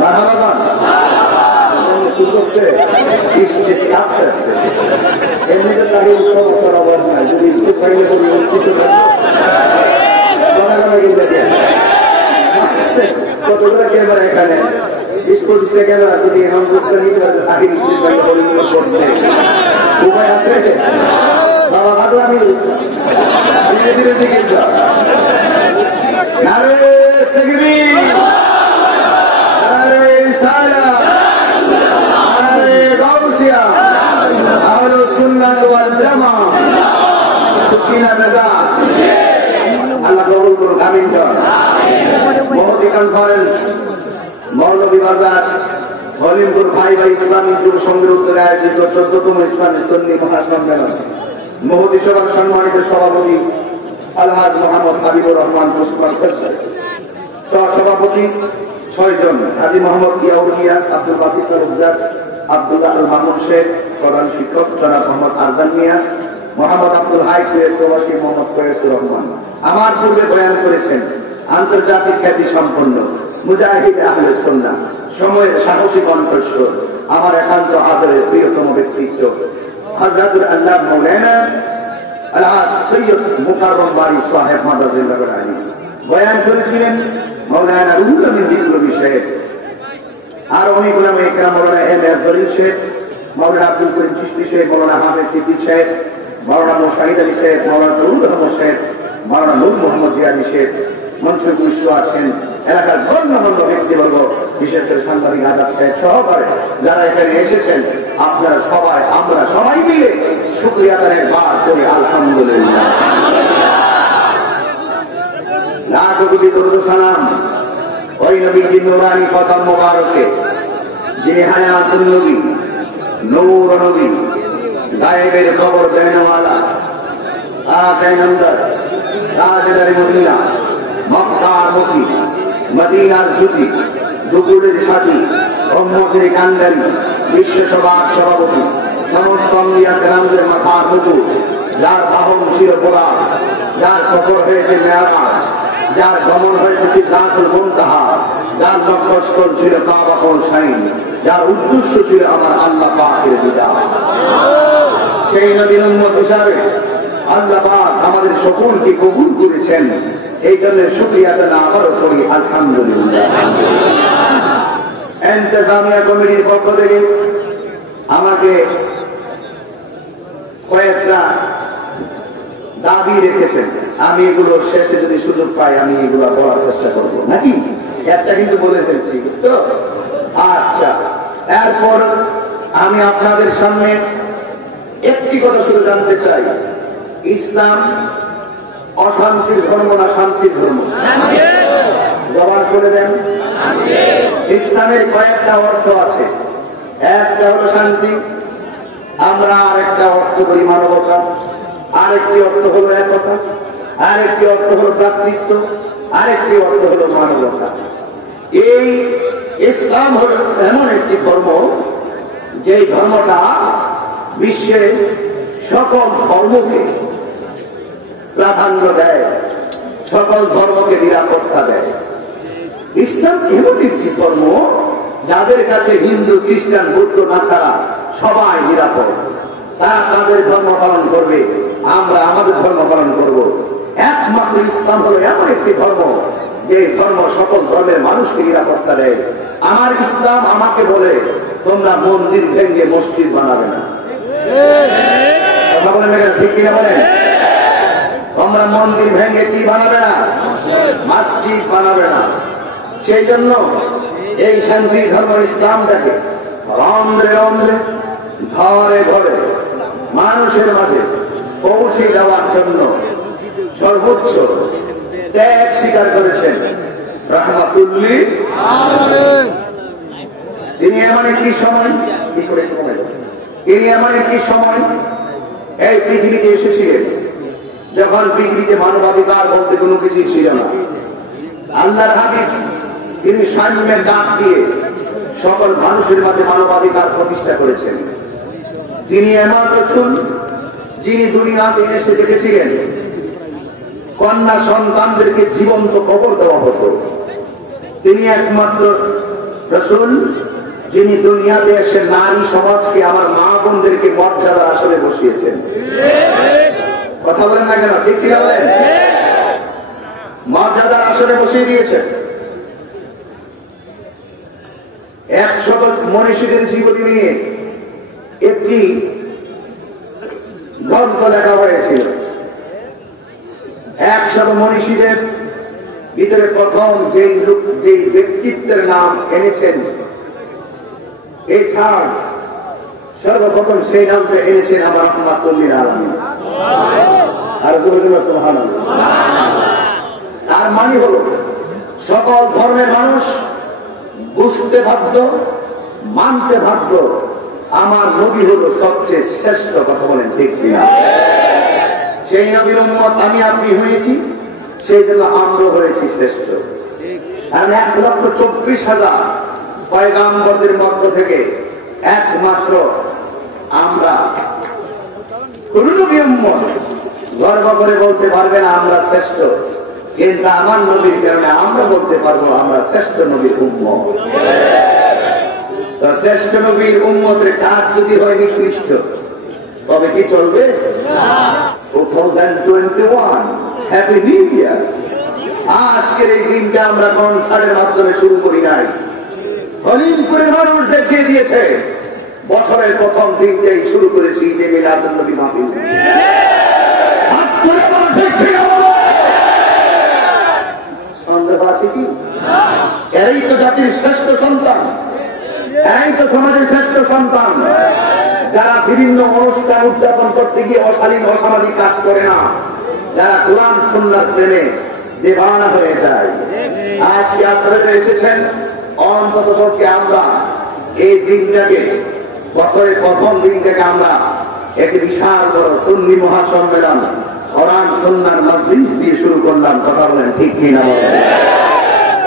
মারহাবা শুরু করছে কাঁপতেছে এমনিতে তাকে সমস্যার অভাব নাই যদি স্কুল পাইলে কিছু কতগুলো ক্যামেরা এখানে স্কুল ক্যামেরা যদি তাকে করছে উপায় আছে বাবা ভালো আমি ধীরে ধীরে দিকে যাও আল্লাহ কবুল করুন আমিন মহতি কনফারেন্স মৌলভী বাজার হলিমপুর ভাই ভাই ইসলামী যুব সংঘের উদ্যোগে আয়োজিত 14তম ইসলামী সুন্নি মহাসম্মেলন মহতি সভার সম্মানিত সভাপতি আলহাজ মোহাম্মদ হাবিবুর রহমান সভাপতি 6 জন হাজী মোহাম্মদ ইয়াউর মিয়া আব্দুল বাসির তালুকদার আব্দুল্লাহ আল মামুন শেখ প্রধান শিক্ষক জনাব মোহাম্মদ আরজান মিয়া মোহাম্মদ আব্দুল হাই কুয়েত প্রবাসী মোহাম্মদ ফয়েজুর রহমান আমার পূর্বে বয়ান করেছেন আন্তর্জাতিক খ্যাতি সম্পন্ন মুজাহিদ আহলে সুন্নাহ সময়ের সাহসী কণ্ঠস্বর আমার একান্ত আদরের প্রিয়তম ব্যক্তিত্ব হযরতুল আল্লাহ মাওলানা আলহাজ সৈয়দ মুকাররম বারী সাহেব মাদারুল্লাহ আলী বয়ান করেছিলেন মাওলানা রুহুল আমিন দিলরবি সাহেব আর অনেক উলামা ইকরাম মাওলানা এম এ দলিল সাহেব মাওলানা আব্দুল করিম চিশতি সাহেব মাওলানা হাফেজ সিদ্দিক সাহেব মাওলানা মুশাহিদ আলী সাহেব মাওলানা দরুদ রহমান সাহেব মাওলানা নূর মোহাম্মদ জিয়ানি সাহেব মঞ্চে উপস্থিত আছেন এলাকার গণ্যমান্য ব্যক্তিবর্গ বিশেষ করে সাংবাদিক আজাদ সাহেব সহকারে যারা এখানে এসেছেন আপনারা সবাই আমরা সবাই মিলে শুকরিয়া আদায়ের বার করি আলহামদুলিল্লাহ লাখ কোটি দরুদ সালাম ওই নবীর নূরানি কদম মোবারকে যিনি হায়াতুন নবী নূর নবী গায়েবের খবর দেনওয়ালা আকাইনন্দর তাজদার মদিনা মক্কার মুখী মদিনার জ্যোতি দুপুরের সাথী উম্মতের কান্ডারি বিশ্বসভার সভাপতি সমস্ত আম্বিয়া কেরামদের মাথার মুকুট যার বাহন ছিল পোরাস যার সফর হয়েছে মেরাজ যার গমন হয়েছে সিদ্ধাতুল মুনতাহা যার লক্ষ্যস্থল ছিল কাবা পৌঁছাইন যার উদ্দেশ্য ছিল আমার আল্লাহ পাকের বিদায় সেই নবীর উম্মত হিসাবে আল্লাহ পাক আমাদের সকলকে কবুল করেছেন এই জন্য শুকরিয়া আদায় আবারও করি আলহামদুলিল্লাহ ইন্তেজামিয়া কমিটির পক্ষ থেকে আমাকে কয়েকটা দাবি রেখেছেন আমি এগুলো শেষে যদি সুযোগ পাই আমি এগুলো বলার চেষ্টা করব নাকি একটা কিন্তু বলে ফেলছি বুঝতো আচ্ছা এরপর আমি আপনাদের সামনে একটি কথা শুধু জানতে চাই ইসলাম অশান্তির ধর্ম না শান্তির ধর্ম জবান করে দেন ইসলামের কয়েকটা অর্থ আছে একটা হলো শান্তি আমরা আরেকটা অর্থ করি মানবতা আরেকটি অর্থ হলো একতা আরেকটি অর্থ হলো ভ্রাতৃত্ব আরেকটি অর্থ হলো মানবতা এই ইসলাম হলো এমন একটি ধর্ম যে ধর্মটা বিশ্বের সকল ধর্মকে প্রাধান্য দেয় সকল ধর্মকে নিরাপত্তা দেয় ইসলাম এমন একটি ধর্ম যাদের কাছে হিন্দু খ্রিস্টান বৌদ্ধ না ছাড়া সবাই নিরাপদ তারা তাদের ধর্ম পালন করবে আমরা আমাদের ধর্ম পালন করব একমাত্র ইসলাম হলো এমন একটি ধর্ম যে ধর্ম সকল ধর্মের মানুষকে নিরাপত্তা দেয় আমার ইসলাম আমাকে বলে তোমরা মন্দির ভেঙে মসজিদ বানাবে না কথা বলেন ঠিক কিনা বলেন তোমরা মন্দির ভেঙে কি বানাবে না মসজিদ বানাবে না সেই জন্য এই শান্তি ধর্ম ইসলামটাকে রন্ধ্রে রন্ধ্রে ঘরে ঘরে মানুষের মাঝে পৌঁছে যাওয়ার জন্য সর্বোচ্চ ত্যাগ স্বীকার করেছেন রাহমাতুল্লিল আলামিন তিনি এমন একটি সময় কি করে তিনি এমন একটি সময় এই পৃথিবীতে এসেছিলেন যখন পৃথিবীতে মানবাধিকার বলতে কোনো কিছু ছিল না আল্লাহর হাবিব তিনি সাম্যের ডাক দিয়ে সকল মানুষের মাঝে মানবাধিকার প্রতিষ্ঠা করেছেন তিনি এমন রাসূল যিনি দুনিয়াতে এসে দেখেছিলেন কন্যা সন্তানদেরকে জীবন্ত কবর দেওয়া হতো তিনি একমাত্র রাসূল যিনি দুনিয়াতে এসে নারী সমাজকে, আমার মা বোনদেরকে মর্যাদা আসলে বসিয়েছেন। কথা বলেন না কেন? ঠিক কি বলেন? মর্যাদা আসলে বসিয়ে দিয়েছেন। 100 মনীষীদের জীবনী নিয়ে একটি গ্রন্থ লেখা হয়েছিল। 100 মনীষীদের ভিতরে প্রথম যে ব্যক্তিত্বের নাম এনেছেন, এছাড়া সর্বপ্রথম সেই নামটা এনেছেন আমার রাহমাতুল লিল আলামিন। আর সুবহানাল্লাহ। তার মানে হলো সকল ধর্মের মানুষ বুঝতে বাধ্য, মানতে বাধ্য, আমার নবী হলো সবচেয়ে শ্রেষ্ঠ। কথা বলেন ঠিক কিনা? সেই নবীর উম্মত আমি আপনি হয়েছি, সেই জন্য আমরা হয়েছি শ্রেষ্ঠ। কারণ 1,24,000 পয়গাম্বরদের মধ্য থেকে একমাত্র আমরা, কোন নবী উম্মত গর্ব করে বলতে পারবে না আমরা শ্রেষ্ঠ, কিন্তু আমার নবীর কারণে আমরা বলতে পারবো আমরা শ্রেষ্ঠ নবীর উম্মত। শ্রেষ্ঠ নবীর উম্মতের কাজ যদি হয় নিকৃষ্ট, তবে কি চলবে? 2021 হ্যাপি নিউ ইয়ার। আজকের এই দিনটা আমরা কনসার্টের মাধ্যমে শুরু করি নাই, হরিমপুরের মানুষ দেখিয়ে দিয়েছে। বছরের প্রথম দিনটাই শুরু করেছি ঈদে মিলাদুন নবী মাহফিল। সন্দেহ আছে কি? এরাই তো জাতির শ্রেষ্ঠ সন্তান, এরাই তো সমাজের শ্রেষ্ঠ সন্তান, যারা বিভিন্ন অনুষ্ঠান উদযাপন করতে গিয়ে অশালীন অসামাজিক কাজ করে না, যারা কোরআন সুন্নাহর প্রেমে দেওয়ানা হয়ে যায়। আজকে আপনারা এসেছেন, অন্তত পক্ষে আমরা এই দিনটাকে, বছরের প্রথম দিনটাকে আমরা একটি বিশাল বড় সুন্নি মহাসম্মেলন কোরআন সুন্নাহর মজলিস দিয়ে শুরু করলাম। কথা বলেন ঠিক কিনা?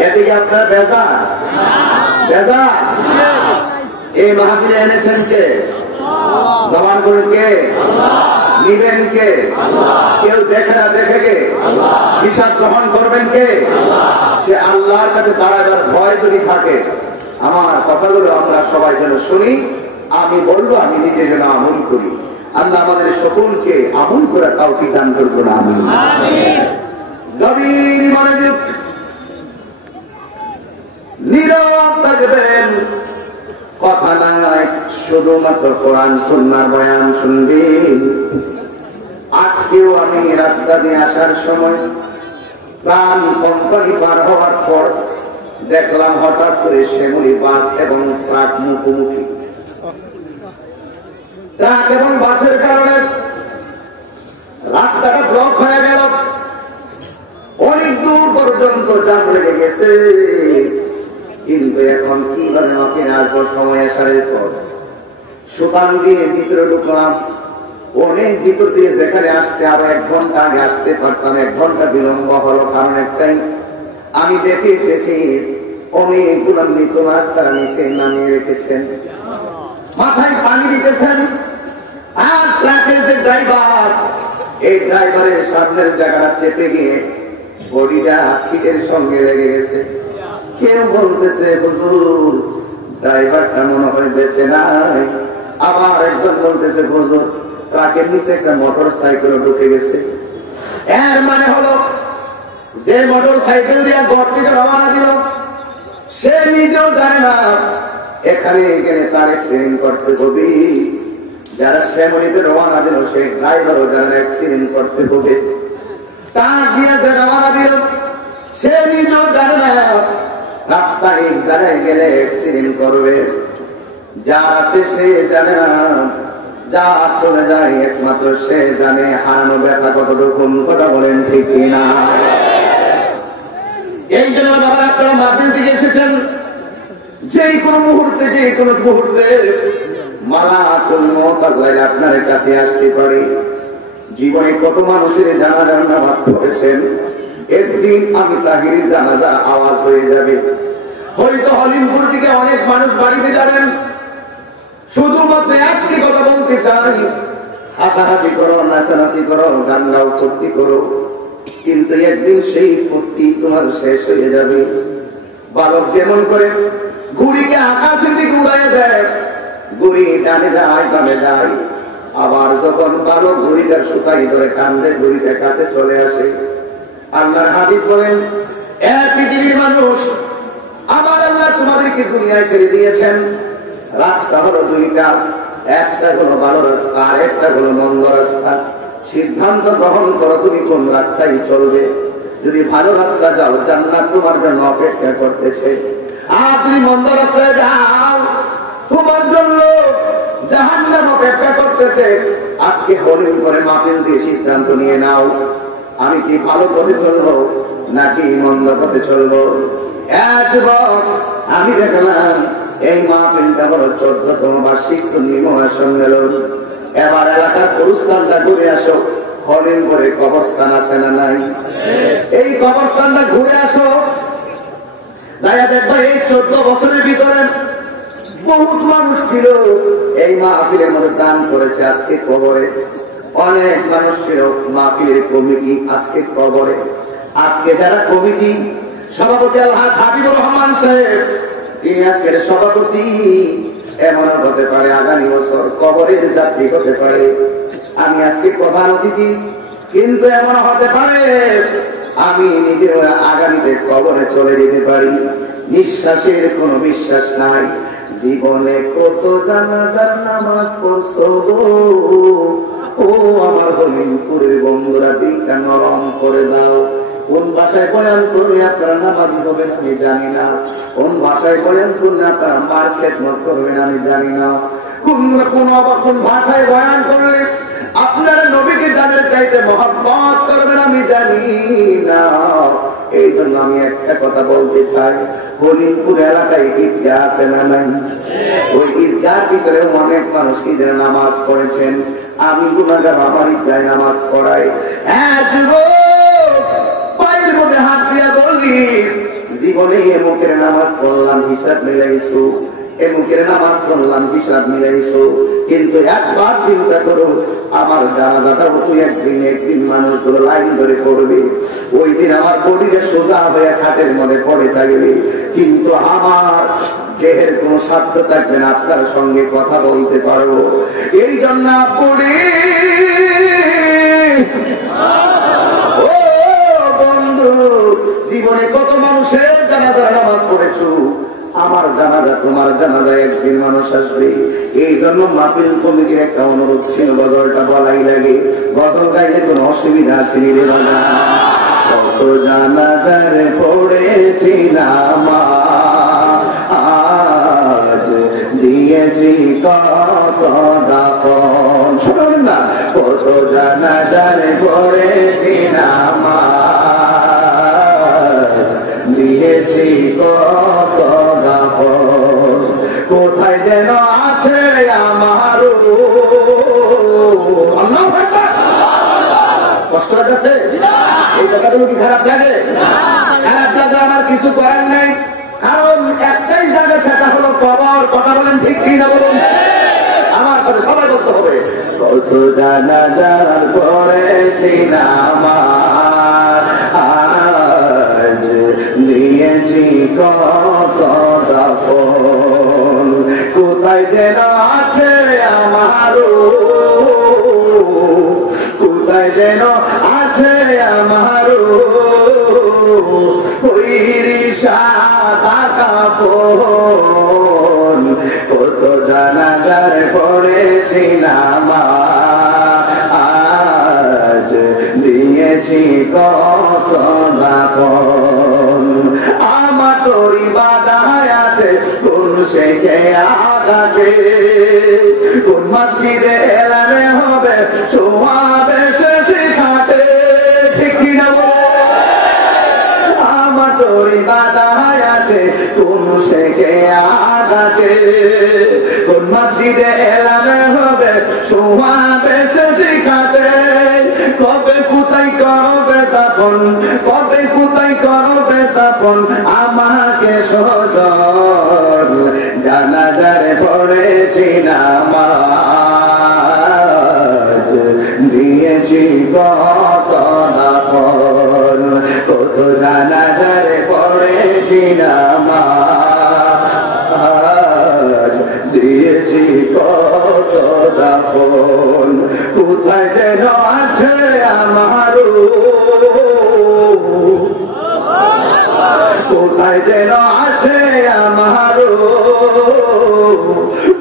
এতে কি আপনার বেজার? বেজার? এই মাহফিলে এনেছেন কে? জবান করে কে? নিবেন কে? কেউ দেখে না দেখে কে? হিসাব গ্রহণ করবেন কে? সে আল্লাহর কাছে দাঁড়াবার ভয় যদি থাকে, আমার কথাগুলো আমরা সবাই যেন শুনি, আমি বলবো, আমি নিজে যেন আমল করি। আল্লাহ আমাদের সকলকে আমল করে তৌফিক দান করবেন। আমিন। গভীর মনোযোগ, নীরব থাকবেন, কথা নাই, শুধুমাত্র কোরআন সুন্নাহর বয়ান শুনবেন। আজকেও আমি রাস্তা দিয়ে আসার সময় প্রাণ কোম্পানি পার হওয়ার পর দেখলাম হঠাৎ করে শ্যামলী বাস এবং ট্রাক মুখোমুখি। ট্রাক এবং বাসের কারণে রাস্তাটা ব্লক হয়ে গেল, অনেক দূর পর্যন্ত জ্যাম লেগে গেছে। কিন্তু এখন কিভাবে মাকে আসবো? সময় আসারের পর সুপান দিয়ে ভিতরে ঢুকলাম, অনেক ভিতর দিয়ে যেখানে আসতে আরো 1 ঘন্টা আগে আসতে পারতাম, 1 ঘন্টা বিলম্ব হলো। কারণ একটাই, আমি দেখে এসেছি অনেকগুলো মৃত মাছ তারা নিচে নামিয়ে রেখেছেন, মাথায় পানি দিতেছেন। আর ট্রাকের যে ড্রাইভার, এই ড্রাইভারের সামনের জায়গাটা চেপে গিয়ে বডিটা সিটের সঙ্গে লেগে গেছে। কেউ বলতেছে হুজুর ড্রাইভারটা মনে হয় বেঁচে নাই, আবার একজন বলতেছে হুজুর ট্রাকের নিচে একটা মোটর সাইকেল ঢুকে গেছে। এর মানে হলো যে মোটর সাইকেল দিয়ে ঘর থেকে রওনা দিল, সে নিজেও জানে না এখানে গেলে তার অ্যাক্সিডেন্ট করতে হবে। যারা শ্যামলীতে রওনা দিল, সেই ড্রাইভারও যারা অ্যাক্সিডেন্ট করতে হবে। তার দিয়ে যে রওনা দিল, সে নিজেও জানে না রাস্তায় এক জায়গায় গেলে অ্যাক্সিডেন্ট করবে। যা আছে সে জানে না, যা চলে যায় একমাত্র সে জানে। হারানো ব্যথা কতটুকু। কথা বলেন ঠিক কিনা? এই জন্য বাবা আপনারা মাহফিল থেকে এসেছেন, যে কোনো মুহূর্তে মালাকুল মউত আপনার কাছে আসতে পারে। জীবনে কত মানুষের জানাজার নামাজ পড়েছেন, একদিন আমি তাহিরির জানাজা আওয়াজ হয়ে যাবে। হয়তো হলিমপুর থেকে অনেক মানুষ বাড়িতে যাবেন। শুধুমাত্র একটি কথা বলতে চাই, হাসাহাসি করো, নাচানাচি করো, গান গাও, ফুর্তি করো, কিন্তু একদিন সেই ফুর্তি তোমার শেষ হয়ে যাবে। বালক যেমন করে ঘুড়িকে আকাশের দিকে উড়াইয়া দেয়, ঘুড়ি ডানে যায় বামে যায়। আবার যখন বারো ঘুড়িটা সুতাই ধরে কান্দে, ঘুড়িটা কাছে চলে আসে। আল্লাহর হাবিব বলেন, পৃথিবীর মানুষ, আমার আল্লাহ তোমাদেরকে দুনিয়ায় ছেড়ে দিয়েছেন, রাস্তা হলো দুইটা, একটা হলো ভালো রাস্তা আর একটা হলো মন্দ রাস্তা। সিদ্ধান্ত গ্রহণ করো তুমি কোন রাস্তায় চলবে। যদি ভালো রাস্তা যাও, জান্নাত তোমার জন্য অপেক্ষা করতেছে। আর যদি মন্দ রাস্তায় যাও, তোমার জন্য জাহান্নাম অপেক্ষা করতেছে। আজকে হলিম করে মাহফিল দিয়ে সিদ্ধান্ত নিয়ে নাও, আমি কি ভালো পথে চলবো নাকি মন্দ পথে চলবো। যুবক, আমি দেখলাম এই মাহফিলটা বড় 14তম বার্ষিক সুন্নি মহাসম্মেলন। এবার এলাকার পুরস্কারটা ঘুরে আসো, হলিম করে কবরস্থান আছে না নাই? এই কবরস্থানটা ঘুরে আসো, যাইয়া দেখবা এই 14 বছরের ভিতরে বহুত মানুষ ছিল এই মাহফিলের মধ্যে দান করেছে আজকে কবরে। অনেক মানুষ ছিল মাহফিলের কমিটি আজকে কবরে। আজকে যারা কমিটি সভাপতি আলহাজ হাবিবুর রহমান সাহেব, তিনি আজকের সভাপতি, এমন হতে পারে আগামী বছর কবরের যাত্রী হতে পারে। আমি আজকে প্রধান অতিথি, কিন্তু এমন হতে পারে আমি নিজে আগামীতে কবরে চলে যেতে পারি। নিঃশ্বাসের কোনো বিশ্বাস নাই। জীবনে কত জানাজার নামাজ পড়ছো ও আমার হলিমপুরের বন্ধুরা, দিকটা নরম করে দাও। কোন ভাষায় বয়ান করলে আপনারা নামাজি হবেন আমি জানি না, কোন ভাষায় বয়ান করলে আপনারা মার খেদমত করবেন আমি জানি না, কোন ভাষায় বয়ান করলে আপনারা নবীকে জানের চাইতে মহব্বত করবেন আমি জানি না। এই জন্য আমি একটা কথা বলতে চাই, হলিমপুর এলাকায় ঈদগাহ আছে না নাই? ওই ঈদগাহর ভিতরে অনেক মানুষ ঈদের নামাজ পড়েছেন। আমি গুনাহগার, আমার ঈদগাহে নামাজ পড়াই। পায়ের মধ্যে হাত দিয়া বলি, জীবনে এমুকের নামাজ পড়লাম, হিসাব মিলাইছো, এমুকের নামাজ পড়লাম, হিসাব মিলাইছো, কিন্তু একবার চিন্তা করো আমার জানাজাটা তুই একদিন মানুষগুলো লাইন ধরে পড়বে, ওই দিন আমার বডিটা সোজা হয়ে খাটের মধ্যে পড়ে থাকবে, কিন্তু আমার দেহের কোন সাধ্য থাকবে না আপনার সঙ্গে কথা বলতে পারবো। এই জন্য পড়ি ও বন্ধু, জীবনে কত মানুষের জানাজার নামাজ পড়েছো, আমার জানাজা তোমার জানাজা একদিন মানুষ আসবে। এই জন্য মাহফিল কমিটির একটা অনুরোধ ছিল, গজলটা বলাই লাগে। গজল গাইলে কোনো অসুবিধা আছে রে বাবা? কত জানাজার পড়েছি নামাজ, দিয়েছি কত দাফন, শুনুন না, কত জানাজার পড়েছি নামাজ, দিয়েছি কত দাফন, কোথায় যেন আছে আমার। আল্লাহু আকবার। কষ্ট লাগছে? এই জায়গাগুলো কি খারাপ লাগে? খারাপ লাগে, আমার কিছু করার নাই, কারণ একটাই জায়গা, সেটা হলো কবর। কথা বলেন ঠিক কি না বলুন? আমার কথা সবাই বলতে হবে। কত জানাজার পড়েছি নামাজ, দিয়েছি কত দাফন, কোথায় যেন আছে আমার, কোথায় যেন আছে আমার ওই রিশাদা কাফন, কত জানাজার পড়েছি নামাজ, দিয়েছি কত দাফন, আমার তোরই বাধায় আছে কোন শেখে আগাছে, কোন মসজিদে এলানে হবে সমাবেশে শিখাতে, ঠিক কিনা আমার তোরই বাধায় আছে কোন শেখে আগাছে, কোন মসজিদে এলানে হবে সমাবেশে শিখাতে, কবে কোথায় করবে তখন, কবে কোথায় করবে তখন আমাকে সজন, জানাজারে পড়েছি নামাজ, দিয়েছি কত দাফন, কত জানাজারে পড়েছি নামাজ। কোথায় যেন আছে আমারও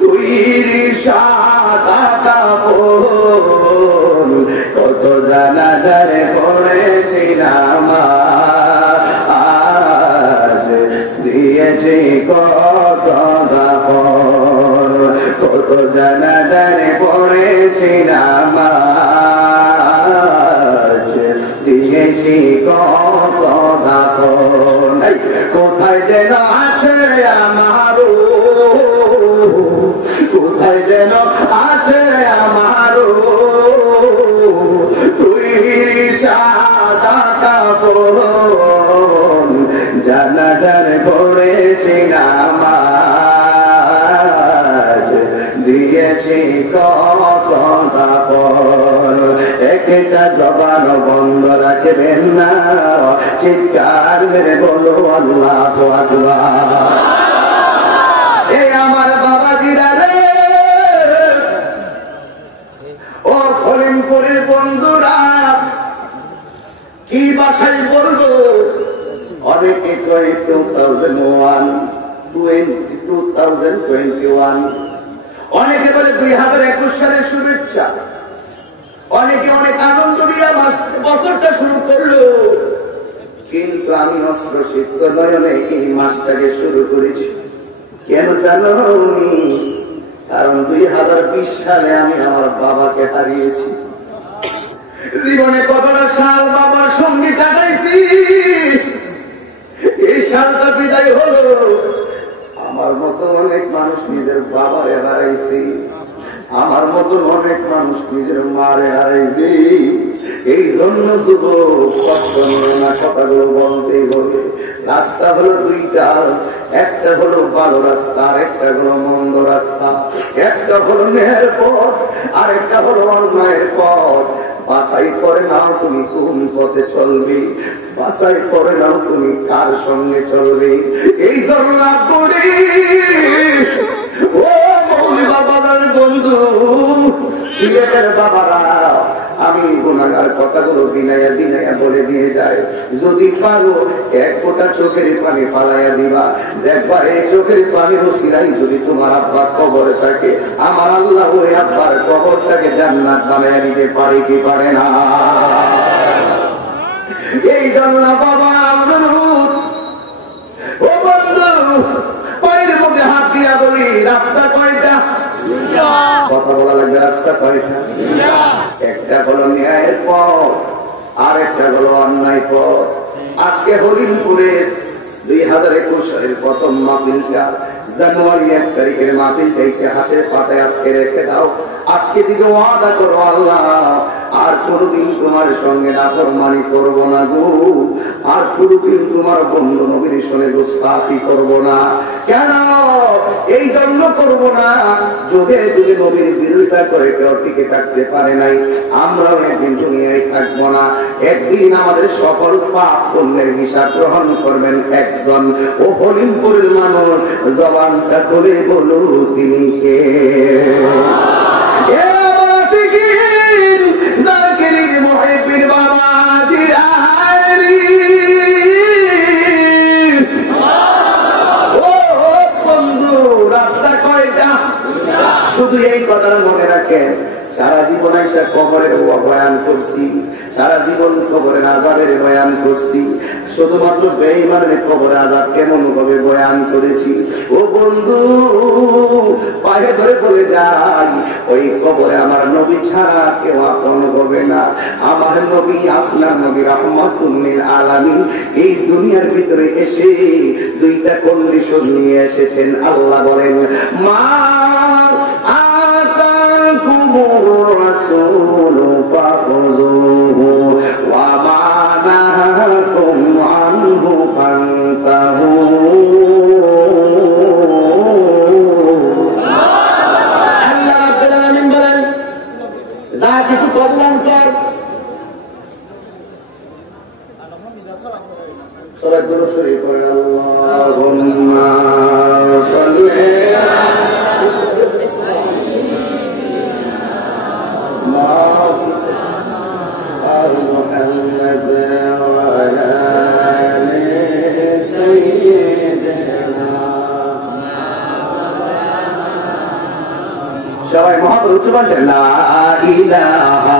তৈরি সাদা কাপড়, কত জানাজারে পড়েছিলাম আজ দিয়েছি কত দাফন, কত জানাজারে পড়েছিলাম আজ দিয়েছি কত দাফন। কোথায় যেন আছে আমারও, কোথায় যেন আছে আমারও তৈরি সাদা কাপড়, জানাজার পড়েছিলাম আজ দিয়েছি কত দাফন। একটা জবান বন্ধ রাখবেন না, চিৎকার মেরে বলো আল্লাহু আকবার। এই আমার বাবাজিরা রে, ও কলিমপুরের বন্ধুরা, কি ভাষায় বলবো? অনেকে কয় 2021, অনেকে বলে 2021 সালের শুভেচ্ছা, অনেকে অনেক আনন্দ দিয়ে বছরটা শুরু করলো, কিন্তু আমি অস্ত্র সিদ্ধ নয়নে এই মাসটাকে শুরু করেছি। কেন জানো? কারণ 2020 সালে আমি আমার বাবাকে হারিয়েছি। জীবনে কতটা সাল বাবার সঙ্গে কাটাইছি, এই সালটা বিদায় হলো। আমার মতো অনেক মানুষ নিজের বাবারে হারাইছি, আমার মতো অনেক মানুষ নিজের মারে হারাইছি। এই জন্য যুবক কষ্ট নিয়ে না, কথাগুলো বলতেই হবে। রাস্তা হলো দুইটা, একটা হলো ভালো রাস্তা, আর একটা হলো মন্দ রাস্তা। একটা হলো ন্যায়ের পথ, আর একটা হলো অন্যায়ের পথ। বাছাই করে নাও তুমি কোন পথে চলবে, বাছাই করে নাও তুমি কার সঙ্গে চলবে। এই জন্য করি ও বাবার বন্ধু, সিলেটের বাবারা, আমি গুনাহগার কথাগুলো বিনায়া বিনায়া বলে দিয়ে যায়। যদি পারো এক ফোঁটা চোখের পানি ফালাইয়া দিবা, দেখবা এই চোখের পানির ওসিলাই যদি তোমার আব্বার কবরে থাকে, আমার আল্লাহ ওই আব্বার কবরটাকে জান্নাত বানাইয়া দিতে পারে কি পারে না? এই জন্য বাবা অনুরোধ, ও বন্ধু, পায়ের মধ্যে হাত দিয়া বলি, রাস্তা কয়টা? কথা বলা লাগবে, রাস্তা কয়টা? একটা হলো ন্যায়ের পথ, আর একটা হলো অন্যায় পথ। আজকে হরিণপুরের 2021 সালের প্রথম মাহফিলটা, জানুয়ারি 1 তারিখের মাহফিলটা ইতিহাসের পাতায় আজকে রেখে দাও। আজকে দিকে ওয়াদা করো, আল্লাহ আর কোনদিন তোমার সঙ্গে নাফরমানি করব না গো, আর কোনদিন তোমার বন্ধু নবীর সঙ্গে গোস্তাখি করব না। কেন এই জন্য করব না? যুগে যুগে নবীর বিরোধিতা করে কেউ টিকে থাকতে পারে নাই, আমরাও একদিন দুনিয়ায় থাকবো না। একদিন আমাদের সকল পাপ পুণ্যের হিসাব গ্রহণ করবেন একজন। ও হরিণপুরের মানুষ, জবানটা করে বলো তিনি কে? শুধু এই কথা মনে রাখেন, সারা জীবন এসে কবরের বয়ান করছি, সারা জীবন কবরের আযাবের বয়ান করছি, শুধুমাত্র বেঈমানের কবরের আযাব কেমন ভাবে বয়ান করেছি। ও বন্ধু, পায়ে ধরে বলে যাই, ওই কবরে আমার নবী ছাড়া কেউ আপন হবে না। আমার নবী, আপনার নবী রাহমাতুল লিল আলামিন এই দুনিয়ার ভিতরে এসে দুইটা কন্ডিশন নিয়ে এসেছেন। আল্লাহ বলেন, মা আতাকুমুর রাসূলু ফাখুযুহু ওয়া মা নাহাকুম আনহু ফান্তাহু। আল্লাহ রাব্বুল আলামিন বলেন, যা কিছু কল্যাণকর সবাই গুলো শরীফ পড়েন, আল্লাহুম্মা সাল্লি সবাই মহাব্বত উচ্চ বলছে লা ইলাহা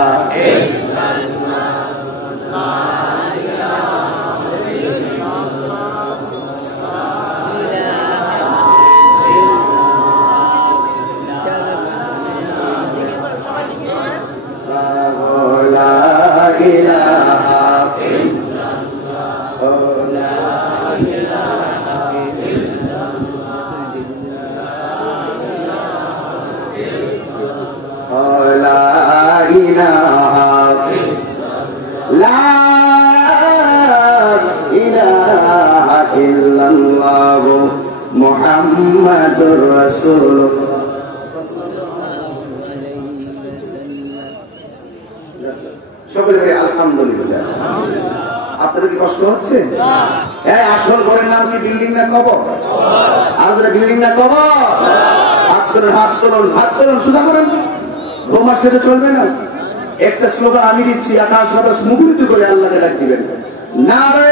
মুহাম্মাদুর রাসূলুল্লাহ। সকলে বলে আলহামদুলিল্লাহ। আপনাদের কি কষ্ট হচ্ছে? এই আসল ঘরের নাম কি বিল্ডিং না কবর? আমাদের বিল্ডিং না কবর? হাত তোলেন, হাত তোলেন, হাত তোলেন, সোজা করেন। বোমা খেতে চলবে না। একটা স্লোগান আমি দিচ্ছি, আকাশ বাতাস মুখরিত করে আল্লাহকে ডাক দিবেন। নারে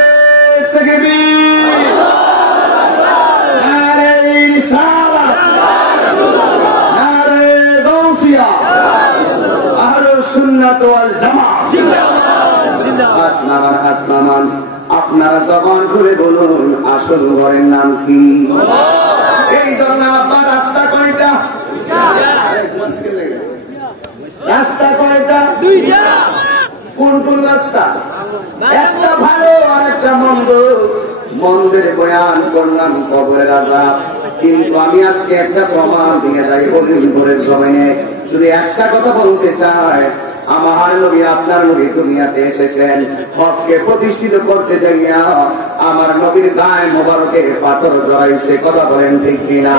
তাকবীর, নারে রিসালাত, নারে গাউসিয়া, আহলুস সুন্নাত ওয়াল জামাত। হাত নামান, হাত নামান। আপনারা জবান করে বলুন আসল ঘরের নাম কি? এই জন্য আপনার রাস্তা কয়টা? রাস্তা কয়টা? দুইটা। কোন কোন রাস্তা? একটা ভালো আর একটা মন্দ। মন্দের বয়ান করলাম কবরের আযাব, কিন্তু আমি আজকে একটা প্রমাণ দিয়ে যাই হরিপুরের জমিনে। শুধু একটা কথা বলতে চাই, আমার নবী আপনার নবী দুনিয়াতে এসেছেন হককে প্রতিষ্ঠিত করতে যাইয়া আমার নবীর গায়ে মোবারকে পাথর জড়াইছে। কথা বলেন ঠিক কিনা?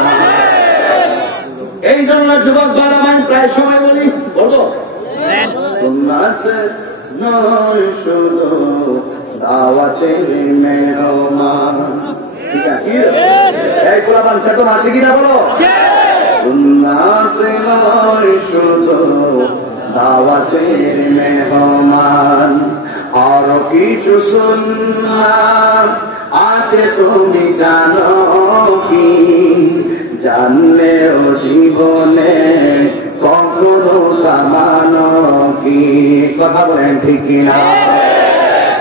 এই জন্য যুবক দ্বারা আমি প্রায় সময় বলি, বলবো সুন্নাত নয় শুধু দাওয়াতে মেহমান। ঠিক আছে? এই কোরআন চেতন আসে কিনা বলো? সুন্নাত নয় শুধু দাওয়াতের মেহমান, আর কিছু সুন্নাত আছে তুমি জানো কি? জানলেও জীবনে কখনো তা মানো কি? কথা বলেন ঠিক কিনা?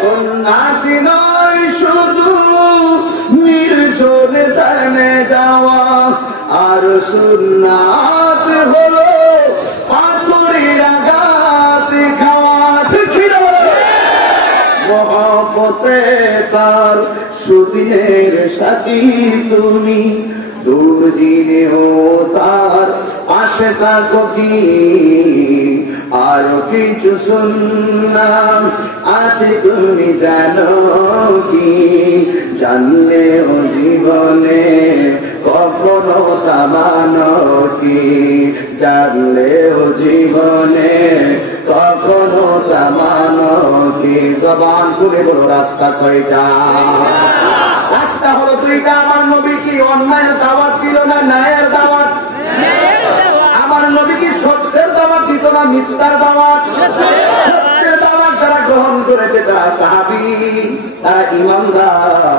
সুন্নাত নয় শুধু নির্জনে ধ্যানে যাওয়া, আর সুন্নাত হলো পাথরের আঘাত খাওয়া। ঠিক কিনা? মহব্বতে তার সুদিনের সাথী তুমি, দুর্দিনেও তার পাশে থাকো কি? আর কিছু সুন্নাত আছে তুমি জানো কি? জানলেও জীবনে কখনো তা মানো কি? জানলেও জীবনে কখনো তা মানো কি? জবান খুলে বলো রাস্তা কয়টা? রাস্তা হলো দুইটা। আমার নবী কি অন্যায়ের দাওয়াত দিল না ন্যায়ের দাওয়াত? আমার নবী কি সত্যের দাওয়াত দিত না মিথ্যার দাওয়াত? সত্যের দাওয়াত যারা গ্রহণ করেছে তারা সাহাবী, তারা ঈমানদার।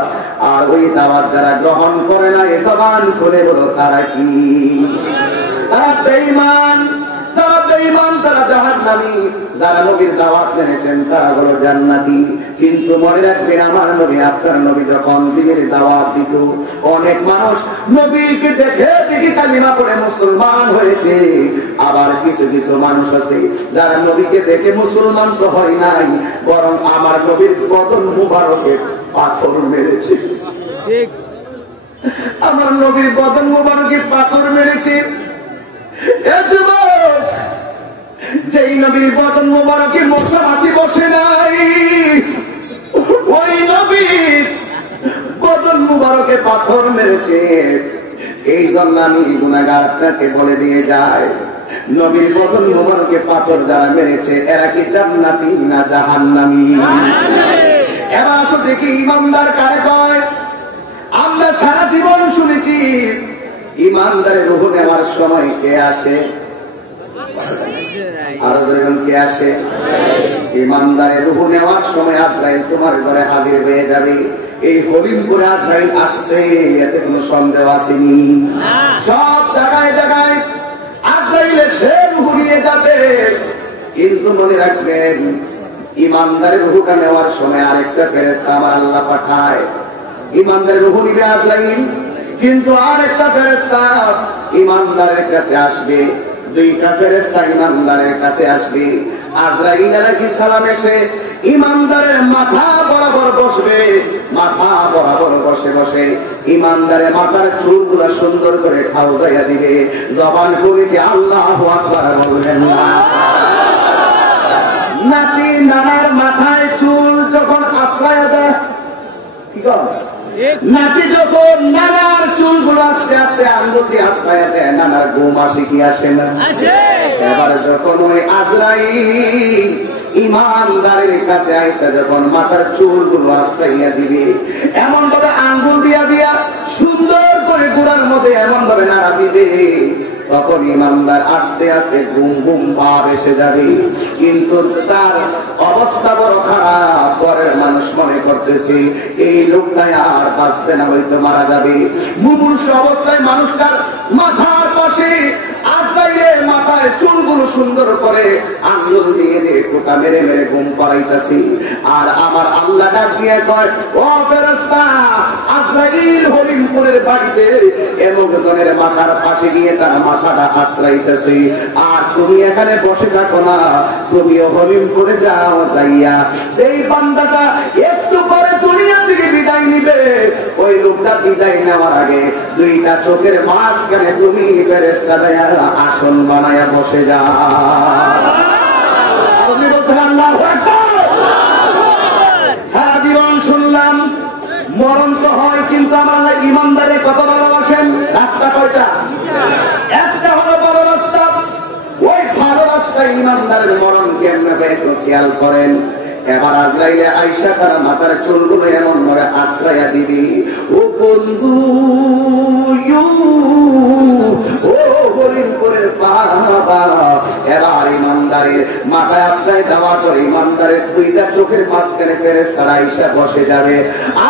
আর ওই দাওয়াত যারা গ্রহণ করে না, এ জবান খুলে বলো তারা কি? তারা বেঈমান। যারা বেঈমান তারা জাহান্নামী। যারা নবীর দাওয়াত মেনেছেন তারা হলো জান্নাতি। কিন্তু মনে রাখবেন, আমার নবী আপনার নবী যখন দ্বীনের দাওয়াত দিত, অনেক মানুষ নবীকে দেখে দেখে কালিমা পড়ে মুসলমান হয়েছে। আবার কিছু কিছু মানুষ আছে যারা নবীকে দেখে মুসলমান তো হয় নাই, বরং আমার নবীর বদন মুবারকে পাথর মেরেছে। আমার নবীর বদন মুবারকে পাথর মেরেছে। যেই নবীর বদন মুবারকে মশা মাছি বসে নাই, ওই নবীর বদন মুবারকে পাথর মেরেছে। এই জন্য আমি গুনাহগার আপনাকে বলে দিয়ে যাই, নবীর বদন মুবারকে পাথর যারা মেরেছে এরা কি জান্নাতি না জাহান্নামী? এরা আসো দেখি ইমানদার কারে কয়। আমরা সারা জীবন শুনেছি ইমানদারের রূহ নেওয়ার সময় কে আসে? আরো যখন কে আসে? ইমানদারের রূহ নেওয়ার সময় আজরাইল তোমার ঘরে হাজির হয়ে যাবে। এই হরিণপুরে আজরাইল আসছে, এতে কোনো সন্দেহ আসেনি। সব জায়গায় জায়গায় আজরাইলে সে রূহ নিয়ে যাবে, কিন্তু মনে রাখবেন ইমানদারের রূহটা নেওয়ার সময় আরেকটা ফেরেশতা আমার আল্লাহ পাঠায়। ইমানদারের রূহ নিবে আজরাইল, কিন্তু আরেকটা ফেরেশতা ইমানদারের কাছে আসবে। দুইটা ফেরেশতা ইমানদারের কাছে আসবে। আজরাইল আলাইহিস সালাম এসে ইমানদারের মাথা বরাবর বসবে। মাথা বরাবর বসে বসে ইমানদারের মাথার চুলগুলো সুন্দর করে খাওয়াইয়া দিবে। জবান খুলে কি আল্লাহু আকবার বলবেন না? নাতি নানার মাথায় চুল যখন আশ্রয় দেয়, কি কর নাতি যখন নানার চুলগুলো আস্তে আস্তে আঙ্গুতি আশ্রয় দেয়, নানার ঘুম আসে কি আসে না? এবার যখন ওই আজরাইল ইমানদারের কাছে আইসা যখন মাথার চুলগুলো আশ্রইয়া দিবে, এমন ভাবে আঙ্গুল দিয়া দিয়া সুন্দর করে গুড়ার মধ্যে এমন ভাবে নাড়া দিবে, তখন ইমানদার আস্তে আস্তে ঘুম ঘুম ভাব এসে যাবে। কিন্তু তার অবস্থা বড় খারাপ। পরের মানুষ মনে করতেছে এই লোকটা আর বাঁচবে না, হয়তো মারা যাবে। মুমূর্ষু অবস্থায় মানুষটার মাথার পাশে আজরাইলের মাথায় চুলগুলো সুন্দর করে আঙ্গুল দিয়ে দিয়ে টোকা মেরে মেরে ঘুম পাড়াইতেছি। আর আমার আল্লাহ ডাক দিয়ে কয়, ও ফেরেশতা, আজরাইল হরিমপুরের বাড়িতে এমন জনের মাথার পাশে গিয়ে তার মাথাটা আশ্রাইতেছে, আর তুমি এখানে বসে থাকো না, তুমিও হরিমপুরে যাও। যাইয়া যেই বান্দাটা একটু পরে দুনিয়া থেকে বিদায় নিবে, ওই লোকটা বিদায় নেওয়ার আগে দুইটা চোখের মাঝখানে তুমি ফেরেশতা দেয়া আসন বানায়া বসে যাও। সারা জীবন শুনলাম মরণ তো হয়, কিন্তু আমার ইমানদারে কত ভালোবাসেন। রাস্তা কয়টা? একটা হলো ভালো রাস্তা। ওই ভালো রাস্তায় ইমানদারের মরণ কেমনে হয় একটু খেয়াল করেন। এবার আজরাইলে আইসা তার মাথার চুলগুলো এমন ভাবে আশ্রয়া দিবি, ও বন্ধু, ও হরিমপুরের বাবা। এবার ইমানদারের মাথায় আশ্রয় দেওয়ার পরে ইমানদারের দুইটা চোখের মাঝখানে ফেরেশতারা আইসা বসে যাবে।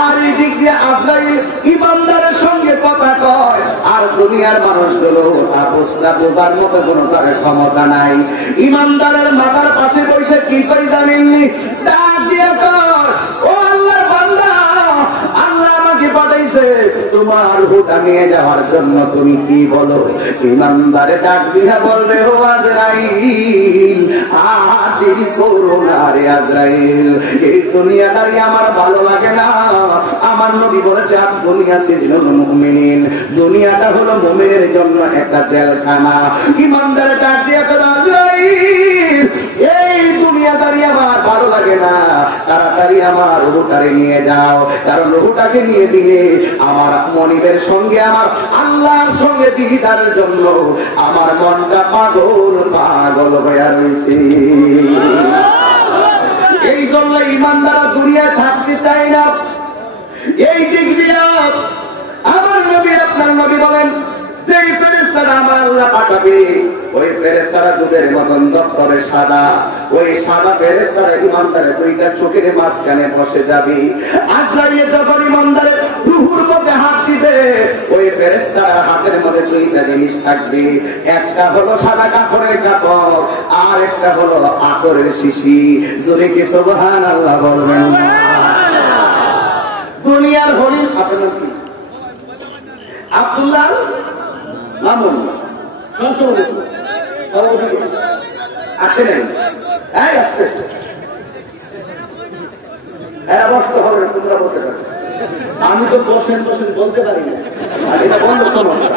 আর এই দিক দিয়ে আজরাইল ইমানদারের সঙ্গে কথা কয়, আর দুনিয়ার মানুষগুলো অবস্থা বোঝার মতো কোনো তার ক্ষমতা নাই। ইমানদারের মাথার পাশে বসে কি করে জানেননি? ডাক দিয়ে কর, ও আল্লাহর বান্দা, আল্লাহ আমাকে পাঠাইছে তোমার রূহটা নিয়ে যাওয়ার জন্য, তুমি কি বলো? ইমানদারে ডাক দিয়া বলবে, ও আজরাইল, আর দেরি করো না রে আজরাইল, এই দুনিয়াদারি আমার ভালো লাগে না। আমার নবী বলেছে, আপ দুনিয়া সিজনুল মুমিনিন, দুনিয়াটা হলো মুমিনের জন্য একটা জেলখানা। ইমানদারে ডাক দিয়া কর, আজরাইল, এই দুনিয়াদারি আমার ভালো লাগে না, তাড়াতাড়ি আমার রূহটারে নিয়ে যাও। কারণ রূহটাকে নিয়ে দিলে আমার মনিবের সঙ্গে, আমার আল্লাহর সঙ্গে দিদার জন্য আমার মনটা পাগল পাগল হয়ে রয়েছে। এই জন্য ইমানদারা দুনিয়ায় থাকতে চায় না। এই দিক দিয়ে আমার নবী, আপনার নবী বলেন, যে ফেরেশতারা আমার আল্লাহ পাঠাবে, ওই ফেরেশতারা দুধের মতন দপ্তরে সাদা, ওই সাদা ফেরেশতারা ইমানদারের দুইটা চোখের মাঝখানে বসে যাবে। আজরাইল যখন ইমানদারের রূহের মধ্যে হাত দিবে, ওই ফেরেশতার হাতের মধ্যে দুইটা জিনিস থাকবে, একটা হলো সাদা কাপড়ের কাপড়, আর একটা হলো আতরের শিশি। জোরে কি সুবহানাল্লাহ বলবেন? দুনিয়ার হরিণ আপনার কি? আব্দুল্লাহ মামুন আসে নাই, আসতে এরা বসতে হবে, তোমরা বসে থাকো। আমি তো বসেন বসেন বলতে পারি না, এটা বন্ধ সমস্যা।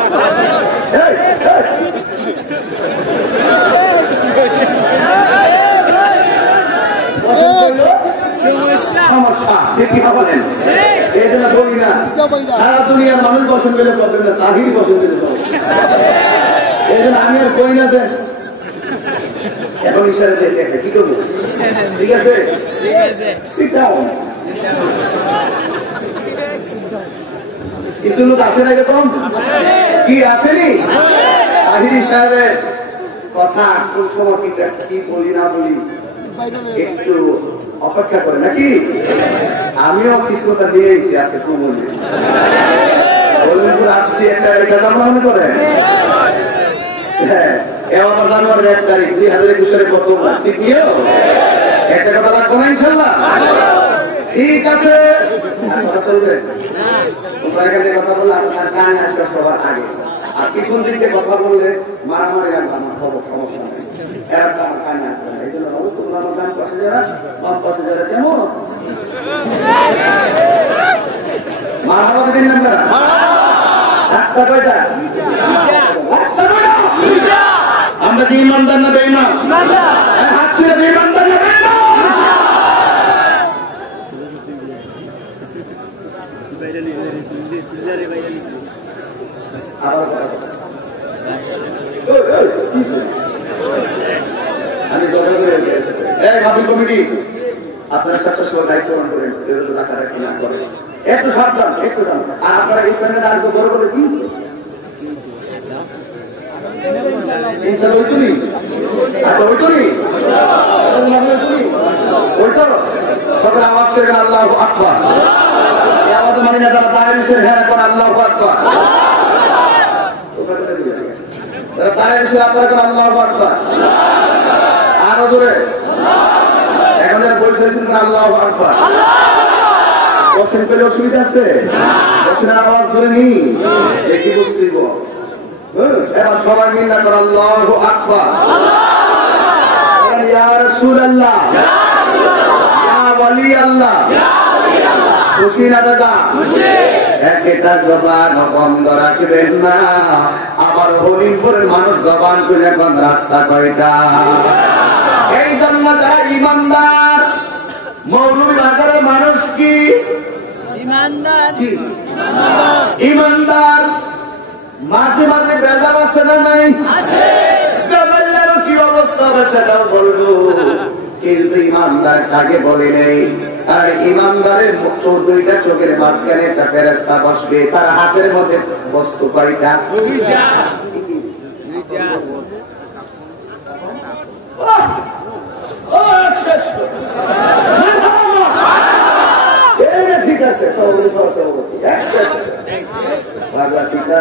সমস্যা কি বলেন? এই জন্য বলি না, সারা দুনিয়ার মানুষ বসেন গেলে প্রবলেম না, তাহির বসেন গেলে এই জন্য আমি আর কই না যে এখন ইশারা দিয়ে দেখে কি করবো, ঠিক আছে? কিছু লোক আসে না এরকম, কি আসেনি? তাহির সাহেবের কথা কোন সময় কি বলি না বলি একটু অপেক্ষা করে নাকি? আমিও কিছু কথা দিয়েছি আজকে খুব বলি আসছি একটা মনে করে। হ্যাঁ, আবার জানুয়ারির 1 তারিখ 2021 কত ঠিক নিও একটা কথা রাখবো না ইনশাআল্লাহ ঠিক আছে কথা চলবে তোমরা এখানে কথা বললে আপনার কানে আসবে সবার আগে আর পিছন দিক দিয়ে কথা বললে মারামারি আর আমার খবর সমস্যা নেই এরা তো আমার কানে আসবে না এই জন্য তোমরা আমার দাম পাশে যারা কম পাশে যারা কেমন মারামারি দিন না রাস্তা কয়টা রাস্তা কয়টা আমরা কি ইমানদার না বেঈমান হাত তুলে বেঈমানদার না বেঈমান আমি কমিটি আপনার সাথে দায়িত্ব পালন করেন টাকাটা কিনা করেন একটু সাবধান একটু আর আপনারা এই প্যানেল আর বড় করে কি আওয়াজ করে আল্লাহু আকবার আওয়াজ মানে না যারা দাঁড়িয়ে হ্যাঁ করে আল্লাহু আকবার যারা দাঁড়িয়ে আপনারা করে আল্লাহু আকবার আরো জোরে এখন যারা বলতেছেন আল্লাহু আকবার বসেন পেলে অসুবিধা আছে বসেনের আওয়াজ ধরে নি দেখি বুঝতে এবার সবাই মিল্লা করে আল্লাহু আকবার ইয়া রাসূলুল্লাহ ইয়া ওয়ালি আল্লাহ খুশি না দাদা একটা জবান বন্ধ রাখবেন না আবার হরিপুরের মানুষ জবান খুলে এখন রাস্তা কয়টা এই জন্য যারা ইমানদার মৌলভী বাজারের মানুষ কি ইমানদার মাঝে মাঝে বেজার আছে না নাই বেজার কি অবস্থা হবে সেটাও বলবো কিন্তু ইমানদার কাকে বলে নেই আর ইমানদারের দুইটা চোখের মাঝখানে একটা ফেরেশতা বসবে তার হাতের মধ্যে বস্তু কয়টা ঠিক আছে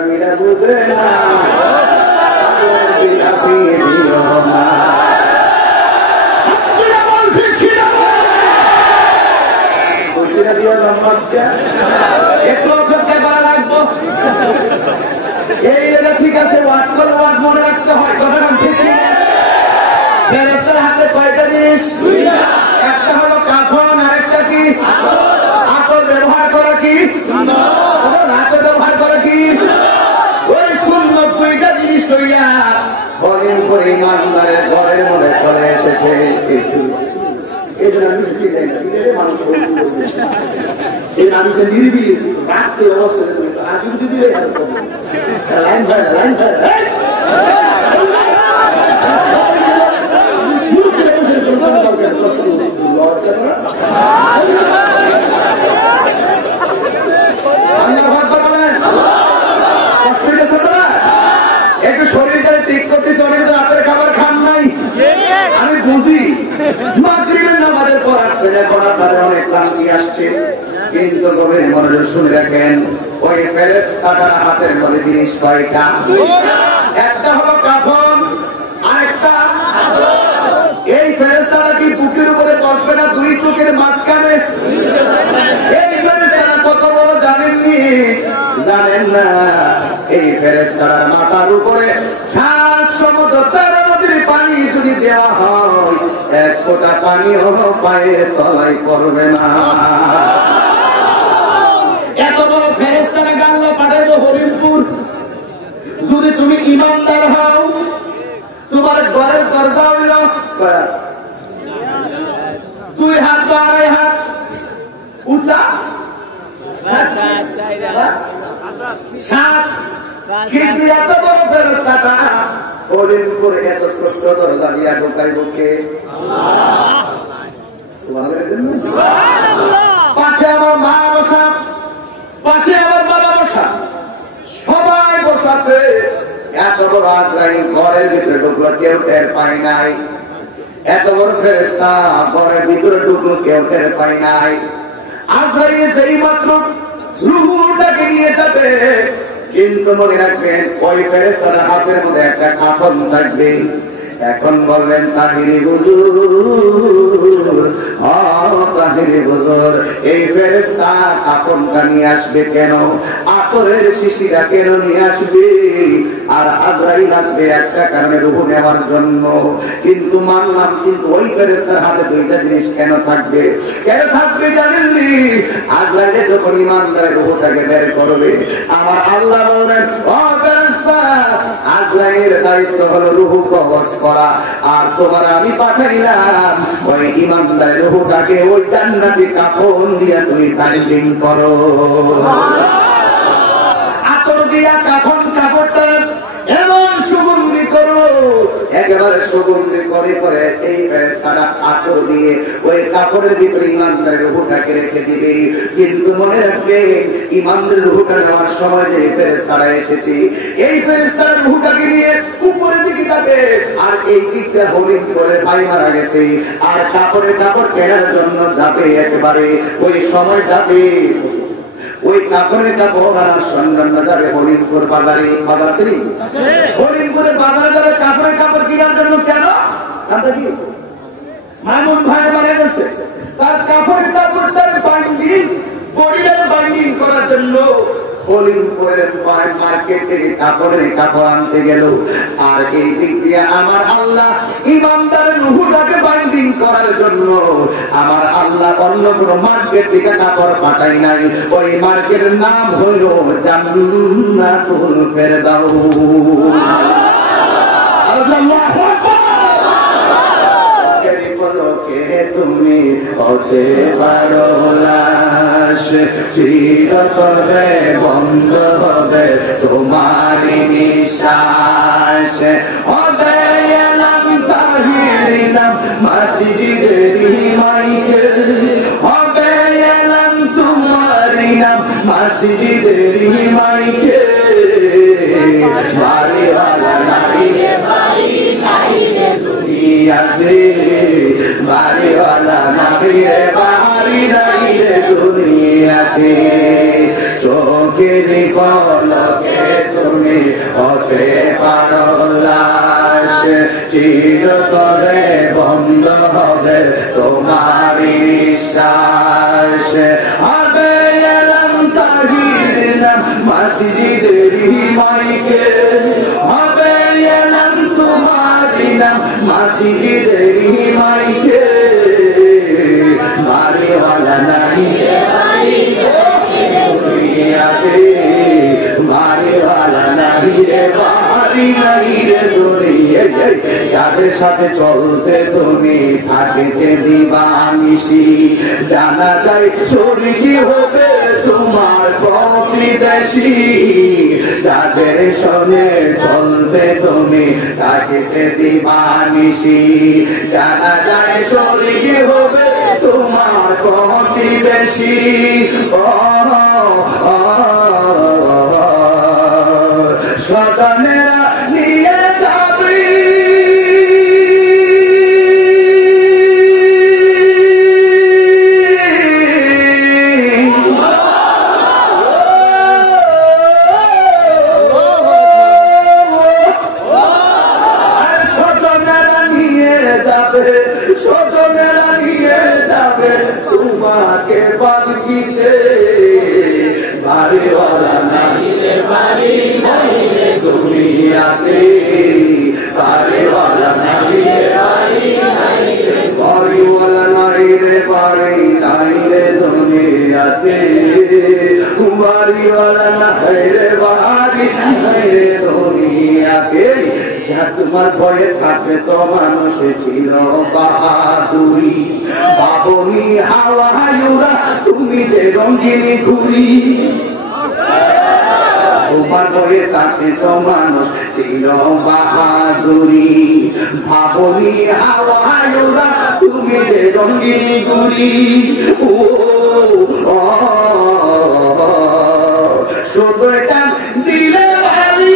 মিরা বুঝে না ঠিক আছে ওয়াজ করে ওয়াজ মনে রাখতে হয় কথা ঠিক ফেরেশতার হাতে কয়টা জিনিস একটা হলো কাফন আরেকটা কি আতর ব্যবহার করা কি হাতে ব্যবহার করা কি ওই সুন্নত দুইটা জিনিস করিয়া অনেক করে ইমানদারের ঘরের মনে চলে এসেছে এই জন্য আমি মানুষ আমি সে নিরিবিলি রাখতে অবস্থা হাসি উঠে দিলে লাইন লাইন একটু শরীরটাকে ঠিক করতেছে অনেক রাতের খাবার খান নাই আমি বুঝি মাগরিবের নামাজের পর আসছেন এখন আপনাদের অনেক ক্লান্তি আসছে কিন্তু গভীর মনোযোগ শুনে রাখেন ওই ফেরেশতাটার হাতের মধ্যে জিনিস কয়টা একটা হলো কাফন আরেকটা এই ফেরেশতাটা কি বুকের উপরে বসবে না দুই চোখের মাঝখানে এই ফেরেশতাটা কত বড় জানেননি জানেন না এই ফেরেশতাটার মাথার উপরে 7 সমুদ্র 13 নদীর পানি যদি দেওয়া হয় এক ফোঁটা পানিও পায়ের তলায় পড়বে না এত বড় ফেরেশতারা গাল্লা পাঠাইবো হরিপুর যদি তুমি ইমানদার হও তোমার ঘরের দরজা হইল 2 হাত বা 2.5 হাত উঁচা 7 কিন্তু এত বড় ফেরেশতাটা হরিপুর এত ছোট্ট দরজা দিয়া ঢোকাইব কে পাশে আমার মা বসা পাশে আমার বাবা বসা সবাই বসাছে এত বড় আজরাইল ঘরের ভিতরে ঢুকলো কেউ টের পায় নাই এত বড় ফেরেশতা ঘরের ভিতরে ঢুকলো কেউ টের পায় নাই আজরাইল যেই মাত্র রূহটাকে নিয়ে যাবে কিন্তু মনে রাখবেন ওই ফেরেশতার হাতের মধ্যে একটা কাফন থাকবে। এখন বললেন তাহিরি হুজুর, ও তাহিরি হুজুর, এই ফেরেশতা কাফনটা নিয়ে আসবে কেন? আতরের শিশিরা কেন নিয়ে আসবে? আর আজরাইল আসবে একটা কারণে রূহ নেওয়ার জন্য। কিন্তু মানলাম, কিন্তু ওই ফেরেশতার হাতে দুইটা জিনিস কেন থাকবে? কেন থাকবে জানেননি? আজরাইলে যখন ইমানদারের রূহটাকে বের করবে, আমার আল্লাহ বললেন, ও ফেরেশতা, আজরাইলের দায়িত্ব হলো রূহ কবজ করা, আর তোমার আমি পাঠাইলাম ওই ইমানদারের রূহটাকে ওই জান্নাতি কাফন দিয়া তুমি বাইন্ডিং করো। আতর দিয়া কাফন কাপড়টা এমন সুগন্ধি করো, একেবারে সুগন্ধি করে করে এই ফেরেশতাটা আতর দিয়ে ওই কাপড়ের ভিতরে ইমানদারের রূহটাকে রেখে দিবে। কিন্তু মনে রাখবে, ইমানদারের রূহটা নেওয়ার সময় যে ফেরেশতারা এসেছে, এই ফেরেশতার রূহটাকে নিয়ে উপরের দিকে যাবে, আর এই দিকটা হরিণ করে ভাই মারা গেছে, আর কাপড়ের কাপড় কেনার জন্য যাবে, একেবারে ওই সময় যাবে ওই কাপড়ের কাপড় আনার সন্ধান যাবে হরিণপুর বাজারে। বাজার আছে, হরিণপুরে বাজারে যাবে কাপড়ের কাপড় কেনার জন্য। কেন? আমরা কি মামুন ভাই মারা গেছে, তার কাপড়ের কাপড়টার বাইন্ডিং, বডিটার বাইন্ডিং করার জন্য হরিণপুরের মার্কেট থেকে কাপড়ের কাপড় আনতে গেল। আর এই দিক দিয়ে আমার আল্লাহ ইমানদারের রূহটাকে বাইন্ডিং করার জন্য আমার আল্লাহ অন্য কোন মার্কেট থেকে কাপড় পাঠাই নাই। ওই মার্কেটের নাম হইল জান্নাতুল ফেরদাউস। তুমি হতে পারো লাশ, চিরতরে বন্ধ হবে তোমারি নিঃশ্বাস। হবে এলাম তাহিরিলাম মসজিদের মাইকে, হবে এলাম তোমারি নাম মসজিদের মাইকে। বাড়িওয়ালা নারী রে বাড়ি নাই রে দুনিয়াতে, বাড়িওয়ালা নারী রে বাড়ি নাই রে দুনিয়াতে। চোখের পলকে তুমি হতে পারো লাশ, চিরতরে বন্ধ হবে তোমারি নিঃশ্বাস। হবে এলাম তাহিরিলাম মসজিদের মাইকে, হবে এলাম তোমারি নাম মসজিদের মাইকে। বাড়িওয়ালা নাই রে বাড়ি দুনিয়াতে, বাড়িওয়ালা নাই রে বাড়ি নাই রে দুনিয়াতে। যাদের সাথে চলতে তুমি থাকিতে দিবানিশি, জানা যায় শরীকি হবে তোমার প্রতিবেশী। যাদের সঙ্গে চলতে তুমি থাকিতে দিবানিশি, জানা যায় শরীকি হবে তোমার প্রতিবেশী। স্বজনেরা নিয়ে যাবে স্বজনেরা নিয়ে যাবে তোমাকে পালকিতে। বাড়িওয়ালা নাই রে বাড়ি নাই রে দুনিয়াতে, বাড়িওয়ালা নাই রে বাড়ি নাই রে, বাড়িওয়ালা নাই রে বাড়ি নাই রে দুনিয়াতে, বাড়িওয়ালা নাই রে বাড়ি নাই রে দুনিয়াতে। তোমার ভয়ে থাকলে তো মানুষ ছিল বাহাদুরি, বাবনি হাওয়ায়ুরা তুমি যে রঙিনী ঘুরি। তোমার ভয়ে থাকলে তো মানুষ ছিল বাহাদুরি, বাবনি হাওয়ায়ুরা তুমি যে রঙিনী ঘুরি। ও শুধু এটা দিলে বাড়ি,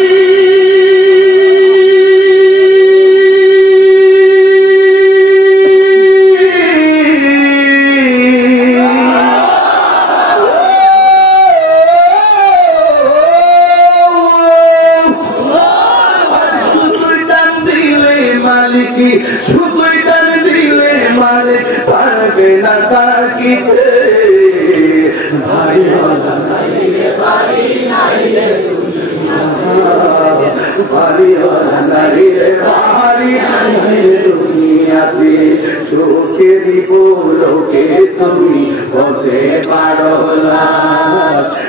শুধুই টান দিলে মালিক পারবে না তাকিতে বাড়িওয়ালা নাইরে বাড়ি নাইরে বাড়িওয়ালা নাইরে বাড়ি নাইরে দুনিয়াতে চোখেরই পলকে তুমি হতে পারো না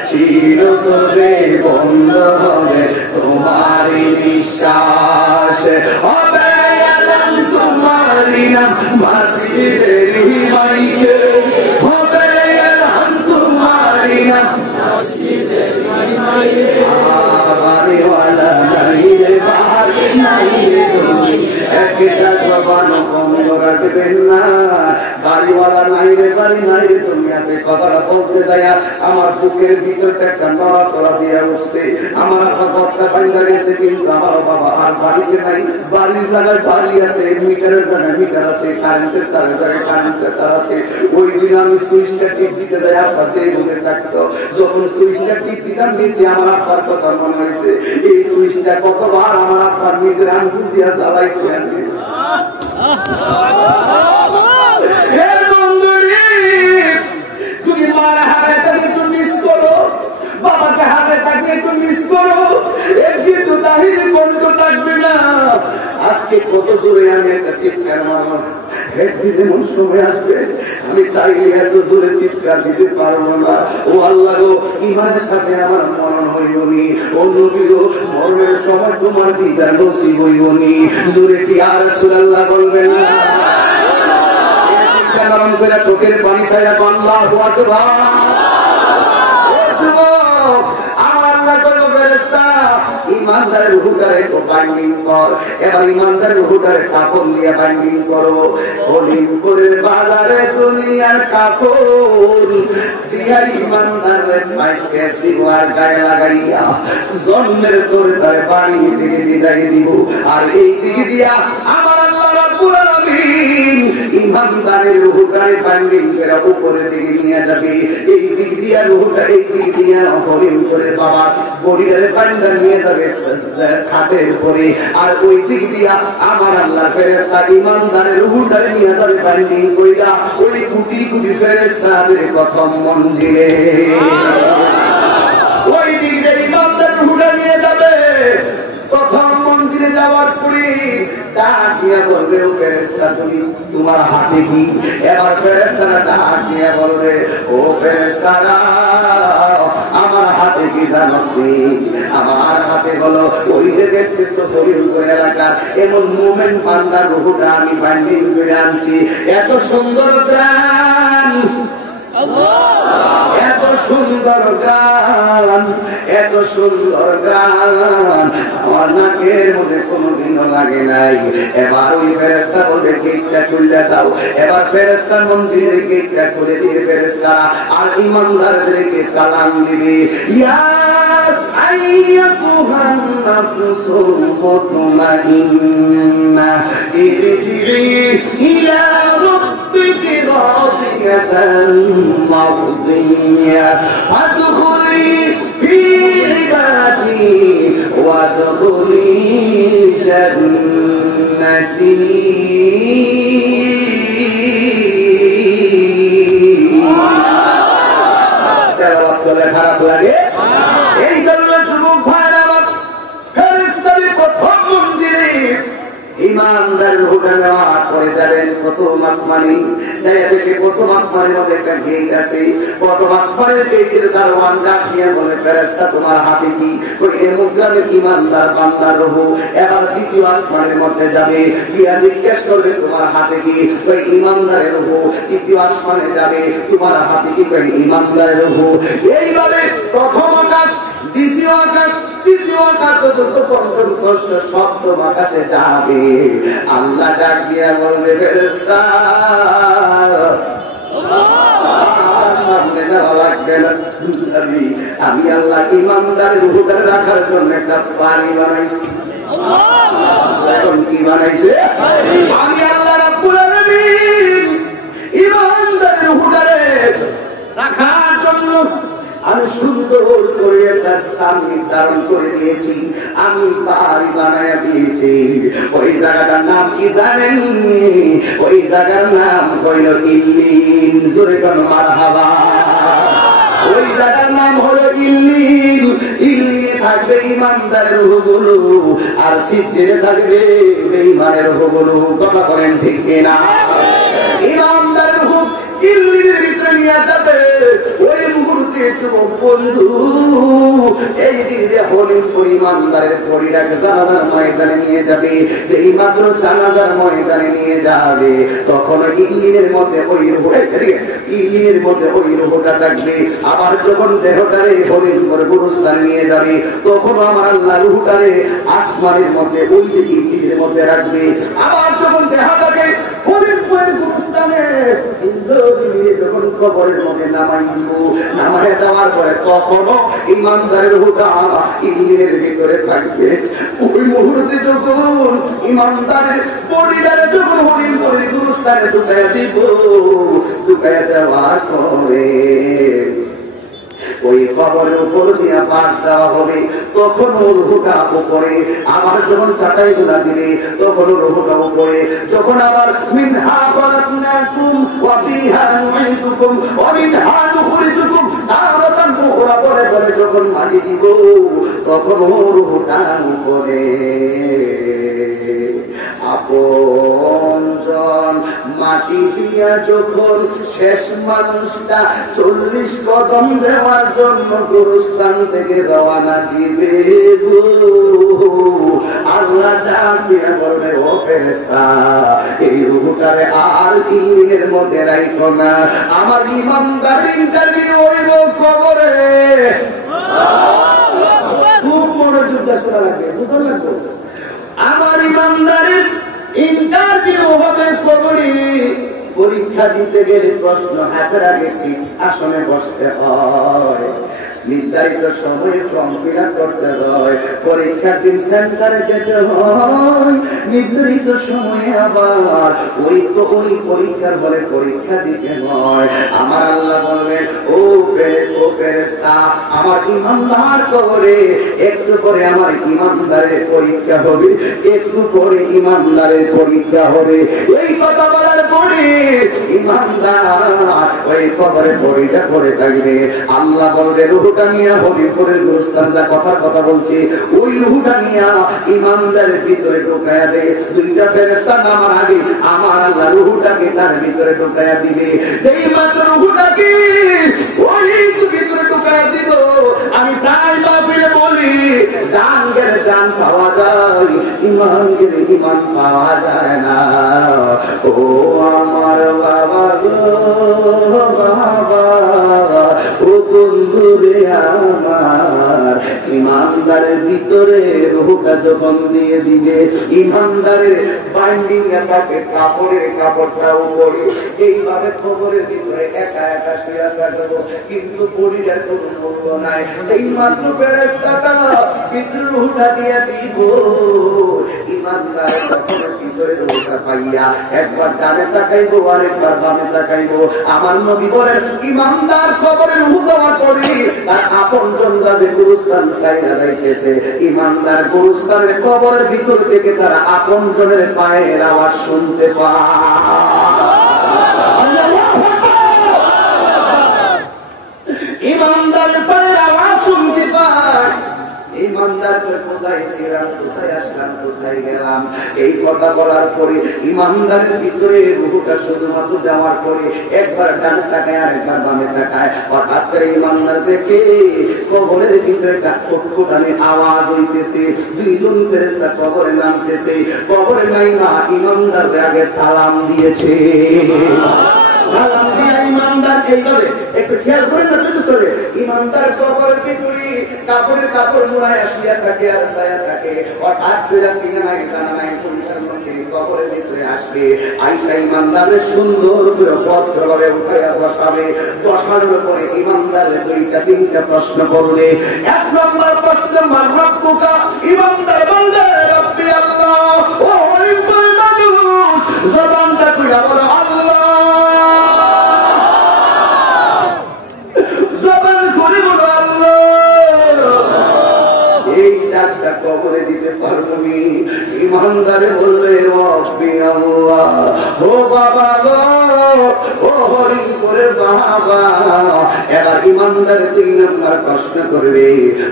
চিরতরে বন্ধ হবে তোমারই নিঃশ্বাস হবে এলাম তোমারই নাম মসজিদের মাইকে হবে এলাম তোমারই নাম মসজিদের মাইকে বাড়িওয়ালা নাইরে বাড়ি নাইরে তুমি একটা জবান বন্ধ রাখবেন না বাড়িওয়ালা নাইরে বাড়ি নাইরে দুনিয়াতে কথাটা বলতে যায় আমার বুকের ভিতরটা একটা নড়াচড়া দিয়ে উঠছে আমার কথা বাইরে গেছে কিন্তু আমার বাবা আর বাড়িতে নাই বাড়ির জায়গায় বাড়ি আছে মিটারের জায়গায় মিটার আছে কারেন্টের তারের জায়গায় কারেন্টের তার আছে ওই দিন আমি সুইচটা টিপ দিতে যাই আপনার সেই রুমে থাকতো যখন সুইচটা টিপ দিতাম নিচে আমার আপনার কথা মনে হয়েছে এই সুইচটা কতবার আমার আপনার নিজের আঙ্গুল দিয়া জ্বালাইছে তুমি মার হারে তাকে একটু মিস করো বাবাকে হারে তাকে একটু মিস করো একদিন তো তাহির কণ্ঠ থাকবে না আজকে কত জোরে আমি একটা চিৎকার মারব একদিন এমন সময় আসবে আমি চাইলে এত জোরে চিৎকার দিতে পারবো না ও আল্লাহ গো ইমানের সাথে আমার মরণ হইবনি ও নবী গো মরণের সময় তোমার দিদার নসিব হইবনি জোরে কি আর রাসূলুল্লাহ বলবেন না নরম করে চোখের পানি ছাড়া আল্লাহু আকবার আমার আল্লাহ কোন ফেরেশতা ইমানদারের রূহটারে তো বাইন্ডিং কর এবার ইমানদারের রূহটারে কাফন দিয়ে বাইন্ডিং করো হলিম করে বাজারে দুনিয়ার কাফন দিয়া ইমানদারের পাইকে দিওয়ার গায়ে লাগাইয়া জন্মের তোর তারে বাড়ি থেকে বিদায় দিব আর এই দিকে দিয়া আমার আল্লাহ রাব্বুল আলামিন ইমানদারের রূহটারে বাইন্ডিং করে উপরে দিকে নিয়ে যাবে এই দিক দিয়া রূহটা এই দিক দিয়া হলিম করে বাবা বডিটারে বাইন্দা নিয়ে যাবে খাটের উপরে আর ওই দিক দিয়া আমার আল্লাহ ফেরেশতা ইমানদারের রূহটারে নিয়ে যাবে বাইন্ডিং কইরা ওই কোটি কোটি ফেরেশতাদের প্রথম মঞ্জিলে ওই দিক দিয়ে ইমানদারের রূহটা নিয়ে যাবে প্রথম মঞ্জিলে যাওয়ার পরে ডাক দিয়া বলবে ও ফেরেশতা তুমি তোমার হাতে কি এবার ফেরেশতারা ডাক দিয়া বলবে ও ফেরেশতারা আমার হাতে কি জানোস আমার হাতে হলো ওই যে দেখতেছো পবিত্র এলাকার এমন মোমেন্ট বান্দার রূহটা আমি বাইন্ডিং করে আনছি এত সুন্দর গান এত সুন্দর গান এত সুন্দর গান আমার নাকের মধ্যে কোনোদিনও লাগে নাই এবার ওই ফেরেশতা বলবে গেটটা খুলে দাও এবার ফেরেশতা মন্দিরের গেটটা খুলে দিয়ে ফেরেশতা আর ইমানদারদেরকে সালাম দিবে ইয়া আইয়াতুহান নাফসুল মুতমাইন্না ইরজিই ইলা রাব্বিকি রাদিয়াতান মারদিয়া ফাদখুলি ফি ইবাদি ওয়াদখুলি জান্নাতি তেলাওয়াত করলে খারাপ লাগে এই জন্য যুবক ভাইরা আমার ফেরেশতাদের প্রথম মঞ্জিলে ইমানদার রূহটা নেওয়ার পরে যাবেন প্রথম আসমানে যাইয়া দেখে প্রথম আসমানের মধ্যে একটা গেট আছে প্রথম আসমানের গেটের দারোয়ান ডাক দিয়ে বলে ফেরেশতা তোমার হাতে কি ওই এর মধ্যে আমি ইমানদার বান্দার রূহ এবার দ্বিতীয় আসমানের মধ্যে যাবে গিয়া জিজ্ঞেস করবে তোমার হাতে কি ওই ইমানদারের রূহ তৃতীয় আসমানে যাবে তোমার হাতে কি ওই ইমানদারের রূহ এইভাবে প্রথম আকাশ দ্বিতীয় আকাশ তৃতীয় আকাশ চতুর্থ পঞ্চম ষষ্ঠ সপ্তম আকাশে যাবে আল্লাহ ডাক দিয়া বলবে ফেরেশতা সামনে যাওয়া লাগবে না আমি আল্লাহ ইমানদারের রূহটা রাখার জন্য একটা বাড়ি বানাইছি এখন কি বানাইছে আমি আল্লাহ রাব্বুল আলামিন ইমানদারের রূহটারে রাখার জন্য আমি সুন্দর করে একটা স্থান নির্ধারণ করে দিয়েছি, আমি বাড়ি বানায় দিয়েছি। ওই জায়গাটার নাম কি জানেন? ওই জায়গার নাম হইল ইল্লিন। জোরে কোন মারহাবা। ওই জায়গার নাম হলো ইল্লিন। ইল্লিনে থাকবে ইমানদারের রূহগুলো, আর সিজ্জিনে থাকবে বেঈমানের রূহগুলো। কথা বলেন ঠিক কিনা? ইমানদারের রূহ ইল্লিনের ভিতরে নিয়ে যাবে। ওই মুহূর্তে যুবক বন্ধু, এই দিন যে হলিম পরিমানদারের পরিরাকে জানাজার ময়দানে নিয়ে যাবে, যেই মাত্র জানাজার ময়দানে নিয়ে যাবে, তখন ইল্লিনের মধ্যে ওই রূহটা, ইল্লিনের মধ্যে ওই রূহটা থাকবে। আবার যখন দেহটারে হলিম করে গুরুস্থানে নিয়ে যাবে, তখন আমার আল্লাহ রূহটারে আসমানের মধ্যে ওই ইল্লিনের মধ্যে রাখবে। আবার যখন দেহটাকে হলিম করে গুরুস্থানে যখন কবরের মধ্যে নামাই দিব, নামায় যাওয়ার পরে কখনো ইমানদারের রূহটা ইল্লিনের ভিতরে থাকবে। ওই মুহূর্তে যখন ইমানদারের বডিটারে যখন হলিম করে গুরুস্থানে ঢুকায় দিব, ঢুকায় যাওয়ার পরে ওই কবরের উপর দিয়ে পাশ দেওয়া হবে, তখন রূহটা উপরে। আবার যখন চাটাই গুলা দিলে, তখন রূহটা উপরে। যখন আবার মিনহা খলাকনাকুম ওয়া ফিহা নুঈদুকুম ওয়া মিনহা নুখরিজুকুম তারাতান উখরা বলে বলে যখন মাটি দিব, তখন রূহটা উপরে। আপনজন মাটি দিয়া যখন শেষ মানুষটা 40 কদম দেওয়ার জন্য গুরুস্থান থেকে রওনা দিবে, আল্লাহ ডাক দিয়া বলবে, ও ফেরেশতা, এই রূহটারে আর ইল্লিনের মধ্যে রাখো না। আমার ইমানদার ইন্টারভিউ হইব কবরে। খুব মনোযোগ দিয়ে শোনা লাগবে, বুঝা লাগবে। আমার ইমানদারের ইন্টারভিউ হবে কবরে। পরীক্ষা দিতে গেলে প্রশ্ন হাতের আগে সিট আসনে বসতে হয়, নির্ধারিত সময়ে ফর্ম ফিল আপ করতে হয়, পরীক্ষার দিন সেন্টারে যেতে হয়, নির্ধারিত সময়ে আবার ওই পরীক্ষার হলে পরীক্ষা দিতে হয়। আমার আল্লাহ বলবেন, ও ফেরেশতা, আমার ইমানদার কবরে একটু পরে আমার ইমানদারের পরীক্ষা হবে, একটু পরে ইমানদারের পরীক্ষা হবে। এই কথা বলার পরে ইমানদার ওই কবরে পরীক্ষা করে থাকবে। আল্লাহ বলবে, রূহটা নিয়ে হলিম করে গুরুস্থান যা কথার কথা বলছি, ওই রূহটা নিয়ে ইমানদারের ভিতরে ঢুকায়া দেয়। দুইটা ফেরেশতা নামার আগে আমার আল্লাহ রূহটাকে তার ভিতরে ঢুকায়া দিবে। যেই মাত্র রূহটাকে ওই ভিতরে ঢুকায়া দিব, আমি প্রায় মাহফিলে বলি, জান গেলে জান পাওয়া যায়, ইমান গেলে ইমান পাওয়া যায় না। ও আমার বাবা গো বাবা, ও বন্ধু রে আমার, ইমানদারের ভিতরে রূহটা যখন দিয়ে দিবে, ইমানদারের বাইন্ডিং থাকে কাপড়ের, কাপড়টা উপরে। এইভাবে কবরের ভিতরে একা একা শুয়ে থাকবো, কিন্তু পরিবার কোনো মূল্য নাই। এই মাত্র ফেরেশতাটা ভিতরে রূহটা দিয়ে দিব, ইমানদারের কবরের ভিতরে রূহটা পাইয়া একবার ডানে তাকাইবো আর একবার বামে তাকাইবো। আমার নবী বলেন, ইমানদার কবরে রূহ দেওয়ার পরে তার আপনজনরা যে গুরুস্থান চাইরা যাইতেছে, ইমানদার গুরুস্থানের কবরের ভিতর থেকে তারা আপনজনের পায়ের আওয়াজ শুনতে পায়। ইমানদারের পায়ের আওয়াজ শুনতে পায়। ইমানদার কোথায় ছিলাম, কোথায় আসলাম, কোথায় গেলাম, এই কথা বলার পরে ইমানদারের ভিতরে রূহটা শুধুমাত্র যাওয়ার পরে একবার ডানে তাকায় আর একবার বামে তাকায়। হঠাৎ করে ইমানদার থেকে কবরের ভিতরে একটা কটকটানি আওয়াজ হইতেছে, দুইজন ফেরেশতা কবরে নামতেছে। কবরে নাইমা ইমানদার আগে সালাম দিয়েছে। সালাম দিয়া ইমানদার এইভাবে একটু খেয়াল করেন না, চুপ করে। ইমানদার কবরের ভিতরে কাপড় মুড়ায় শুয়ে থাকে আর ছায়া থাকে। হঠাৎ করে সিনেমায় জানামায় পরীক্ষার মধ্যে কবরের ভিতরে আসবে, আইসা ইমানদারের সুন্দর করে ভদ্রভাবে উঠাইয়া বসাবে। বসানোর পরে ইমানদারের দুইটা তিনটা প্রশ্ন করবে। এক নম্বর প্রশ্ন, মান রব্বুকা? ইমানদার বলবে, রব্বি আল্লাহ। ও হলিম করে মানুষ জবানটা খুলে বলে আল্লাহ, জবান করে বলো কবরে দিতে পারবি। ইমানদারে বলবে রব্বি আল্লাহ, ও বাবা গো, ও হরিপুরের বাবা। এবার ইমানদার 3 নম্বর প্রশ্ন করবে,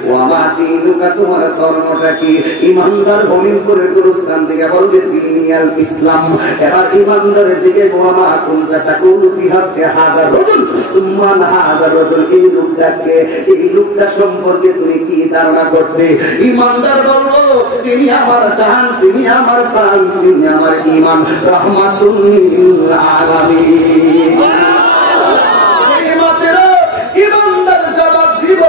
ও আমার দিনুকা, তোমার ধর্মটা কি? ইমানদার হরিপুরের গুরুস্থান থেকে বলবে দিনিয়াল ইসলাম। এবার ইমানদার জিগে ওয়ামা কুনতা তাকুলু ফি হাক্কি হাযার রাজুল তুমান হাযার রাজুল, এই লোকটাকে, এই লোকটা সম্পর্কে তুমি কি ধারণা করতে? ইমানদার বলবো তিনি আমার জান, তিনি আমার প্রাণ, তিনি আমার ঈমান, রাহমাতুল লিল আলামিন। ইমানদার জবাব দিব,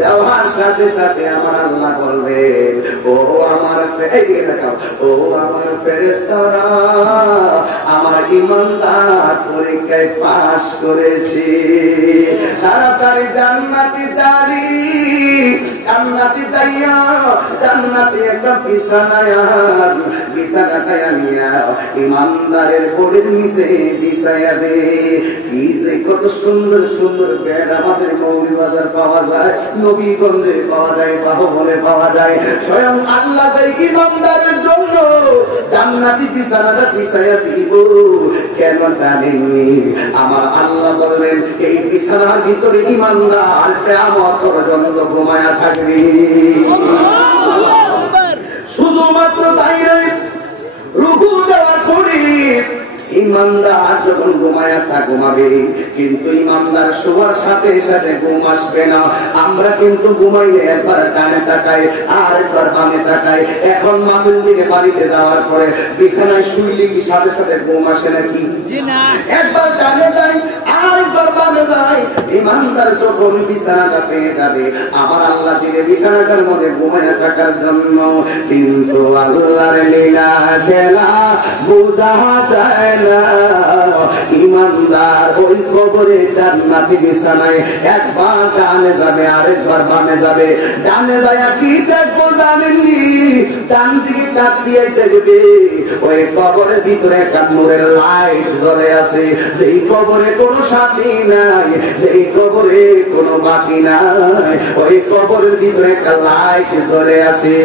দেওয়ার সাথে সাথে আমার আল্লাহ বলবে, ও আমার ও আমার ফেরেশতারা, আমার ইমানদার পরীক্ষায় পাশ করেছে, তাড়াতাড়ি জান্নাতে যাবি। জান্নাতে যাইয়া জান্নাতে একটা বিছানাটায় আনিয়া ইমানদারের বোর্ডের নিচে বিছাইয়া দে। কি যে কত সুন্দর সুন্দর বেড আমাদের মৌলভীবাজার পাওয়া যায়, নবীগঞ্জে পাওয়া যায়, বাহুবলে পাওয়া যায়। স্বয়ং আল্লাহ তাই ইমানদারের জন্য জান্নাতি বিছানাটা বিছাইয়া দিব। কেন জানেননি? আমার আল্লাহ বলবেন এই বিছানার ভিতরে ইমানদার কিয়ামত পর্যন্ত ঘুমায়া থাকবে। শুধুমাত্র তাই নয়, রুকু দেওয়ার পরে ইমানদার যখন ঘুমাবে, কিন্তু ইমানদার শোয়ার সাথে সাথে ঘুম আসবে না। আমরা কিন্তু ঘুমাইলে একবার ডানে তাকাই, আর একবার বামে তাকাই। এখন মাহফিল থেকে বাড়িতে যাওয়ার পরে বিছানায় শুইলে কি সাথে সাথে ঘুম আসে নাকি? একবার ডানে যাই, আর একবার বামে যাই। ইমানদার যখন বিছানাটা পেয়ে যাবে, আমার আল্লাহ দিলে বিছানাটার মধ্যে ঘুমাইয়া থাকার জন্য। কিন্তু আল্লাহর লীলা খেলা বোঝা যায় না। ইমানদার ওই কবরে জান্নাতি বিছানায় একবার ডানে যাবে, আরেকবার বামে যাবে। ডানে যায় কি দেখবো জানেননি? ডান দিকে তাকিয়ে দেখবে ওই কবরের ভিতরে একটা নূরের লাইট জ্বলে আছে। যেই কবরে কোনো সাথী নাই, যেই কবরে কোনো বাতি নাই, ওই কবরের ভিতরে একটা লাইট জ্বলে আছে।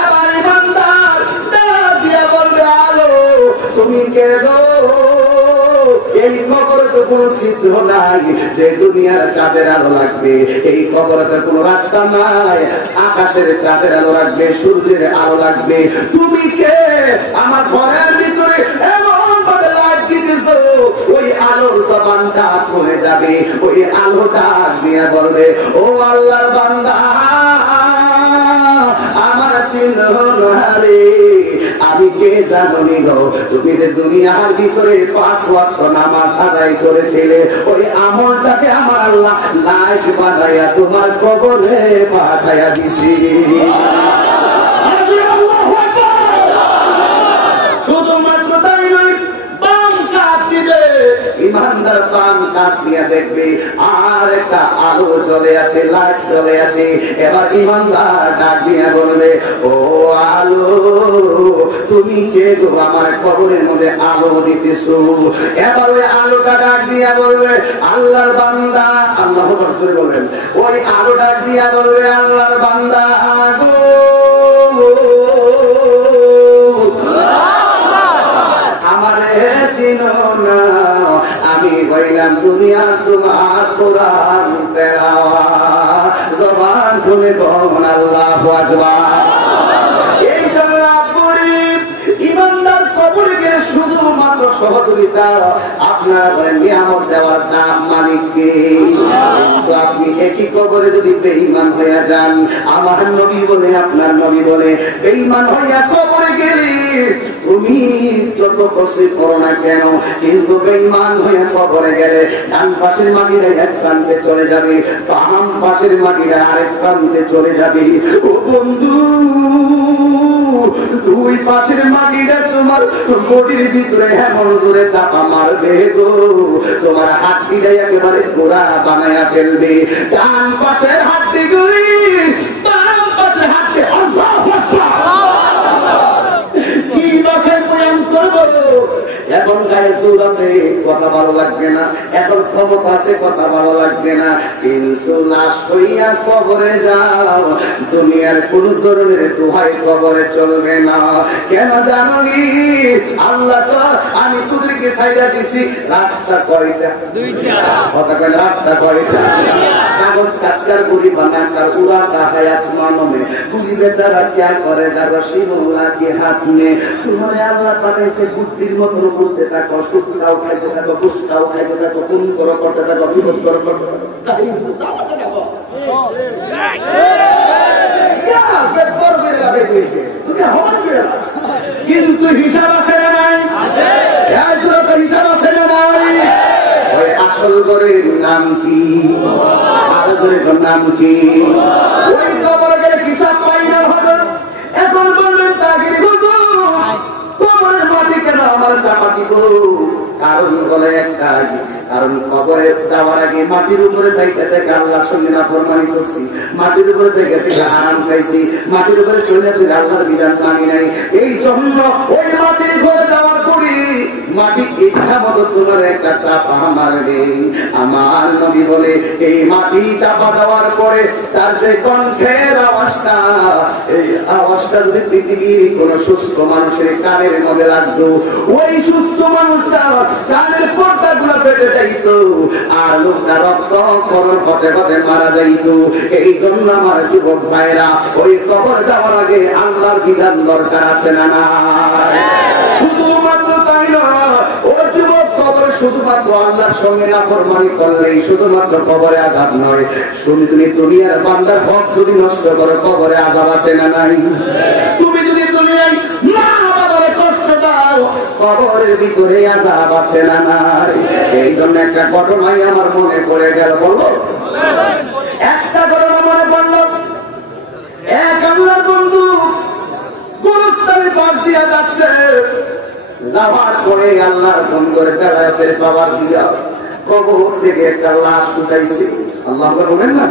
এবার ইমানদার ডাক দিয়া বলবে, আলো তুমি কে গো? এই কবরে তো কোনো ছিদ্র নাই যে দুনিয়ার চাঁদের আলো লাগবে। এই কবরে তো কোনো রাস্তা নাই, আকাশের চাঁদের আলো লাগবে, সূর্যের আলো লাগবে। তুমি কে? আমার ঘরের ভিতরে এমন ভাবে লাইট দিতেছো, ওই আলোর জবানটা পড়ে যাবে। ওই আলোটা দিয়ে বলবে, ও আল্লাহর বান্দা, আমার সিনহারে, আমি কে জানি গো? তুমি যে দুনিয়ার ভিতরে 5 ওয়াক্ত নামাজ আদায় করেছিলে, ওই আমলটাকে আমার আল্লাহ লাইট বানাইয়া তোমার কবরে পাঠাইয়া দিছি। শুধুমাত্র তাই নয়, বাম কাত দিবে ইমানদার, বাম কাত দিয়া দেখবে আর একটা আলো জ্বলে আছে, লাইট জ্বলে আছে। এবার ইমানদার ডাক দিয়া বলবে, ও আলো তুমি কে গো? আমার কবরের মধ্যে আলো দিতেছো। এবার ওই আলোটা ডাক দিয়া বলবে, আল্লাহর বান্দা। আল্লাহ রাসূল বলবেন, ওই আলো ডাক দিয়া বলবে, আল্লাহর বান্দা গো, আমারে চিনো না, আমি হইলাম দুনিয়া তোমার কোরআন তেলাওয়াত। জবান খুলে বলুন আল্লাহু আকবার। এই জন্য আপনি ইমানদার কবরে গিয়ে শুধুমাত্র সহযোগিতা, আপনারা বলেন নিয়ামত দেওয়ার নাম মালিককে। কিন্তু আপনি একই কবরে যদি বেঈমান হইয়া যান, আমার নবী বলে, আপনার নবী বলে, বেঈমান হইয়া কবরে গেলে তুমি যত কষ্ট করো না কেন, কিন্তু বেঈমান হয়ে কবরে গেলে ডান পাশের মাটিরা এক প্রান্তে চলে যাবে, বাম পাশের মাটিরা আরেক প্রান্তে চলে যাবে। ও বন্ধু, দুই পাশের মাটিরা তোমার বডির ভিতরে এমন জোরে চাপা মারবে গো, তোমার হাতটিটা একেবারে গোড়া বানায়া ফেলবে। ডান পাশের হাতটিগুলি বাম পাশের হাতটি আল্লাহু আকবার কি ভাষায় প্রয়াণ করবো? এখন গায়ে জোর আছে, কথা ভালো লাগবে না, এখন ক্ষমতা আছে, কথা ভালো লাগবে না, কিন্তু লাশ হইয়া কবরে যাও, দুনিয়ার কোন ধরনের দোহাই কবরে চলবে না। কেন জানি আল্লাহ তো আমি তোদেরকে সাইডা দিছি, রাস্তা কয়টা? দুইটা। কথা কয় রাস্তা কয়টা? কাগজ কাটকার গুলি বানাকার উড়াতা है आसमानों में, गुली बेचारा क्या करेगा रशीमुल्लाह के हाथ में। तुम्हारे अल्लाह पाठाইছে বুদ্ধির মতন করতে থাকো, সুদটাও খাইতে থাকো, ঘুষটাও খাইতে থাকো, খুন করো করতে থাকো, বিপদ করো করতে থাকো, তাই কিন্তু দাওয়াতে দেখো কিন্তু হিসাব আছে না নাই? আছে। হিসাব আছে না নাই? ওই আসল গরের নাম কি? আরো গরের নাম কি? ওই কবরের হিসাব পাই না হবে। এখন বলবেন তাগির হুজুর কবরের মাটি কেন আমার চাপা দিব? কারণ বলে একটাই, কারণ কবরে যাওয়ার আগে মাটির উপরে থেকে থেকে আল্লাহর সঙ্গে নাফরমানি করছি, মাটির উপরে থেকে থেকে আরাম খাইছি, মাটির উপরে চলে চলে আল্লাহর বিধান মানি নাই। এই জন্য ওই মাটির ঘরে যাওয়ার পরে মাটি ইচ্ছা মতো তোমার একটা চাপা মারবে। আমার নবী বলে এই মাটি চাপা দেওয়ার পরে তার যে কণ্ঠের আওয়াজটা, এই আওয়াজটা যদি পৃথিবীর কোন সুস্থ মানুষের কানের মধ্যে লাগতো, ওই সুস্থ মানুষটা কানের পর্দা গুলো ফেটে যাইত, আর লোকটা রক্ত খরণ হতে হতে মারা যাইত। এই জন্য আমার যুবক ভাইরা, ওই কবর যাওয়ার আগে আল্লাহর বিধান দরকার আছে না না? শুধুমাত্র তাই নয়, ও যুবক, কবর শুধুমাত্র আল্লাহর সঙ্গে নাফরমানি করলেই শুধুমাত্র কবরে আযাব নয়, শুধু তুমি দুনিয়ার বান্দার হক যদি নষ্ট করো, কবরে আযাব আছে না নাই? তুমি যদি দুনিয়ায় মা বাবার কষ্ট দাও, কবরের ভিতরে আযাব আছে না নাই? এই জন্য একটা ঘটনাই আমার মনে পড়ে গেল। বলবো একটা ঘটনা মনে পড়লো। এক আল্লাহর বন্ধু গুরুস্থানের পাশ দিয়া যাচ্ছে, যাওয়ার পরে আল্লাহর বন্ধুর বেলায়েতের পাওয়ার দিয়া কবর থেকে একটা লাশ উঠাইছে। আল্লাহ বলেন না,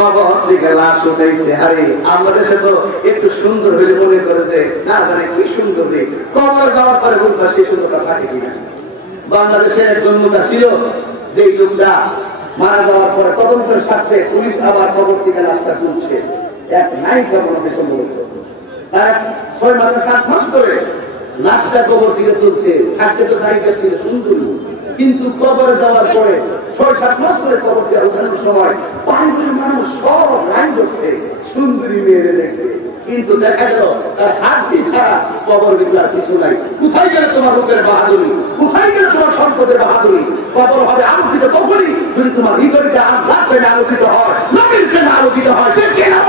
কবর থেকে লাশ উঠাইছে। আরে আমাদের দেশে তো একটু সুন্দর হলে মনে করেছে, না জানে কি সুন্দর রে, কবর যাওয়ার পরে বুঝবা সেই সুন্দরটা থাকে কিনা। বাংলাদেশের একজন লোকটা ছিল, যেই লোকটা মারা যাওয়ার পরে তদন্তের স্বার্থে পুলিশ আবার কবর থেকে লাশটা তুলছে। এক নায়িকা মনে হয় সম্ভবত, তার 6 মাস 7 মাস করে লাশটা কবর থেকে তুলছে। থাকতে তো নায়িকা ছিল সুন্দরী, কিন্তু কবরে যাওয়ার পরে 6-7 মাস করে কবর দিয়ে উঠানোর সময় পাঁচজন মানুষ সব লাইন ধরছে সুন্দরী মেয়েরে দেখতে, কিন্তু দেখা গেল তার হাতটি ছাড়া কবর ভিতরে আর কিছু নাই। কোথায় গেলে তোমার রূপের বাহাদুরি? কোথায় গেলে তোমার সম্পদের বাহাদুরি? কবর হবে আলোকিত তখনই যদি তোমার হৃদয়টা আল্লাহর প্রেমে আলোকিত হয়, নবীর প্রেমে আলোকিত হয়। ঠিক কিনা?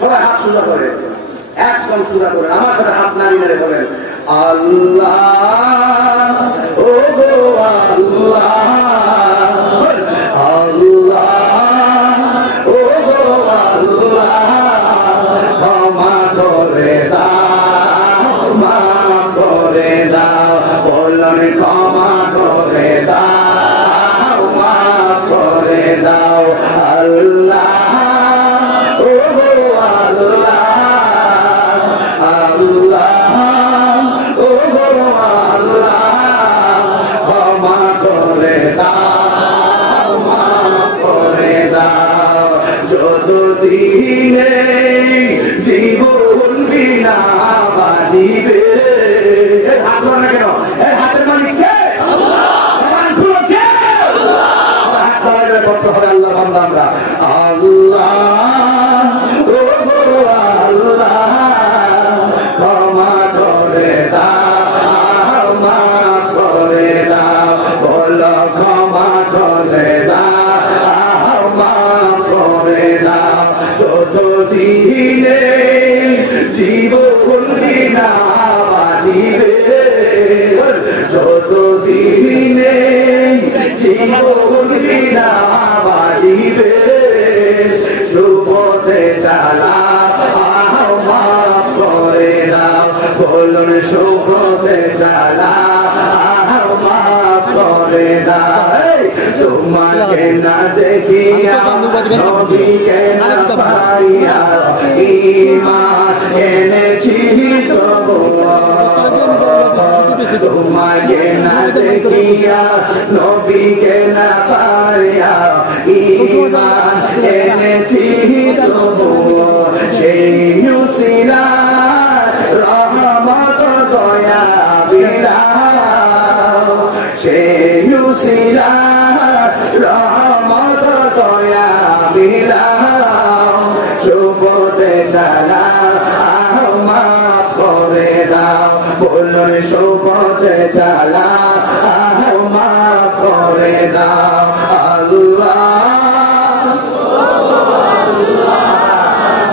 সবাই হাত সোজা করে, একদম সোজা করে আমার সাথে হাত নাড়িয়ে নাড়ে বলেন আল্লাহ, ও গো আল্লাহ, আল্লাহ, ও গো আল্লাহ, ক্ষমা করে দাও, মাফ করে দাও, বললেন ক্ষমা করে দাও, মাফ করে দাও। আল্লাহ, জীবন বিনা বাজিবে। হাত ধরে কেন? হাতের মালিক কে? হাত ধরে করতে হবে আল্লাহ বান্দা আমরা। আল্লাহ, ও আল্লাহ, ক্ষমা করে দাও, মাফ করে দাও, বলো ক্ষমা করে দাও, মাফ করে দাও। যতদিনে জীবন বিনা বাজিবে, যতদিনে জীবন বিনা বাজিবে, সুপথে চালা, মাফ করে দাও, বলুন শোভতে চালা মাফ করে দাও তোমাকে না দেখিয়া নবীকে না পাইয়া ঈমান এনেছি তোমাকে না দেখিয়া নবীকে না পাইয়া ঈমান এনেছি সেই উসিলা রহমত দয়া বিলাও সেই উসিলা রহমত দয়া বিলাও শুভতে চালা মাফ করে দাও বলুন শুভতে চালা মাফ করে দাও আল্লাহ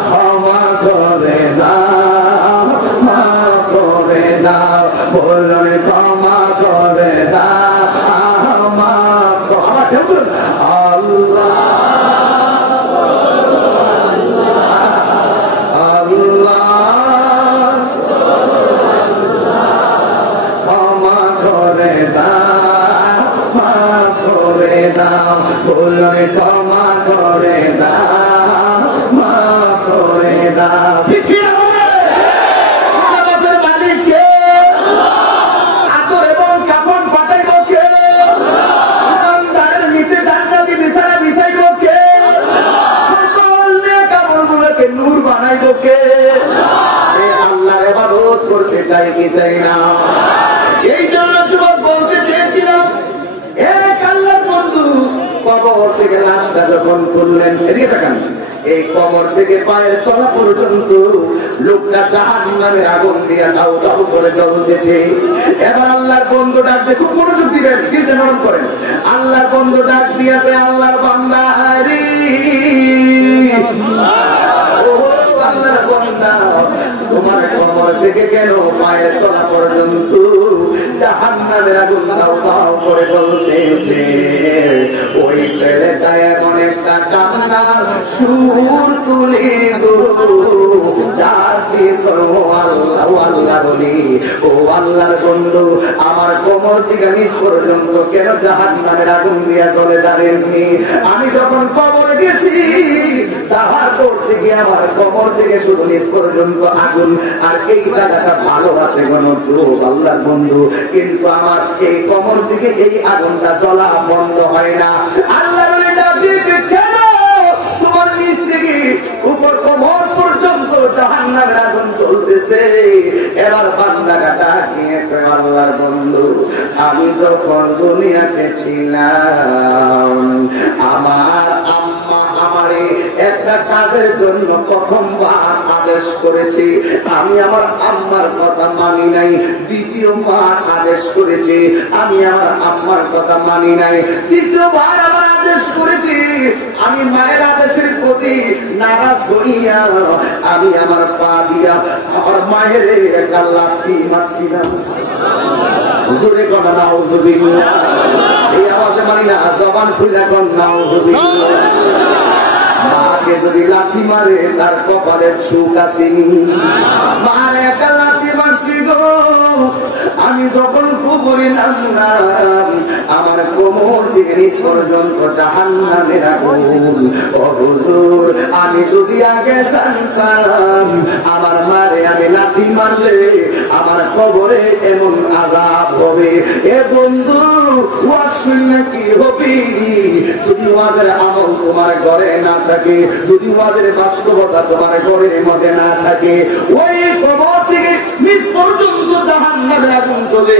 ক্ষমা করে দাও মাফ করে দাও বলুন ক্ষমা করে দাও মাফ করে আল্লাহ বলুন ক্ষমা করে দাও মাফ করে দাও মালিককে আতর এবং কাফন পাঠাইব কে ইমানদারের নিচে জান্নাতি বিছানা বিছাইব কে সকল নেক আমলগুলোকে নূর বানাইব কে আল্লাহর ইবাদত করতে চাই কি চাই না এই জন্য যুবক বলতে চেয়েছিলাম এক আল্লাহর বন্ধু কবর থেকে লাশটা যখন তুললেন এদিকে তাকান এই কবর থেকে পায়ের তলা পর্যন্ত লোকটা জাহান্নামের আগুন দিয়ে দাউ দাউ করে জ্বলতেছে এবার আল্লাহর বন্ধু ডাক দিয়ে খুব মনোযোগ দিবেন দিলটা নরম করেন আল্লাহর বন্ধু ডাক দিয়ে আল্লাহর বান্দা রে ও আল্লাহর বান্দা তোমার কবর থেকে কেন পায়ের তলা পর্যন্ত জাহান্নামের আগুন দাউ দাউ করে জ্বলতেছে ওই ছেলেটা এমন একটা কান্নার সুর তুলে আল্লাহ বলি ও আল্লাহর বন্ধু আমার কোমর থেকে নিচ পর্যন্ত কেন জাহান্নামের আগুন দিয়া চলে যাবেননি আমি যখন কবরে গেছি তাহার পর থেকে আমার কোমর থেকে শুধু নিচ পর্যন্ত আগুন আর এই জায়গাটা ভালো আছে আল্লাহর বন্ধু কিন্তু আমার এই কোমর থেকে এই আগুনটা জ্বলা বন্ধ হয় না আল্লাহ কেন তোমার নিচ থেকে উপর কোমর পর্যন্ত জাহান্নামের আগুন চলতেছে এবার বান্দাটা ডাক দিয়ে আল্লাহর বন্ধু আমি যখন দুনিয়াতে ছিলাম আমার আম্মা আমারে একটা কাজের জন্য প্রথমবার আদেশ করেছি আমি আমার আম্মার কথা মানি নাই দ্বিতীয়বার আদেশ করেছি আমি আমার আম্মার কথা মানি নাই তৃতীয়বার আমার আদেশ করেছি আমি মায়ের আদেশের প্রতি নারাজ হইয়া আমি আমার পা দিয়া আমার মায়ের একটা লাথি মারছিলাম হুজুরে কোনা নাউজুবিল্লাহ এই আওয়াজে মানি না জবান খুলে কোন নাউজুবিল্লাহ মাকে যদি লাথি মারে তার কপালের সুখ আসেনি মার একটা লাথি মারছি গো আমি যখন কবরে নামলাম আমার কোমর থেকে নিচ পর্যন্ত জাহান্নামের আগুন ও হুজুর আমি যদি আগে জানতাম আমার মারে আমি লাথি মারলে আমার কবরে এমন আযাব হবে এ বন্ধু ওয়াজ শুনে কি হবে যদি ওয়াজের আমল তোমার ঘরে না থাকে যদি ওয়াজের বাস্তবতা তোমার ঘরের মধ্যে না থাকে ওই কবর থেকে নিচ পর্যন্ত জাহান্নামের আগুন চলে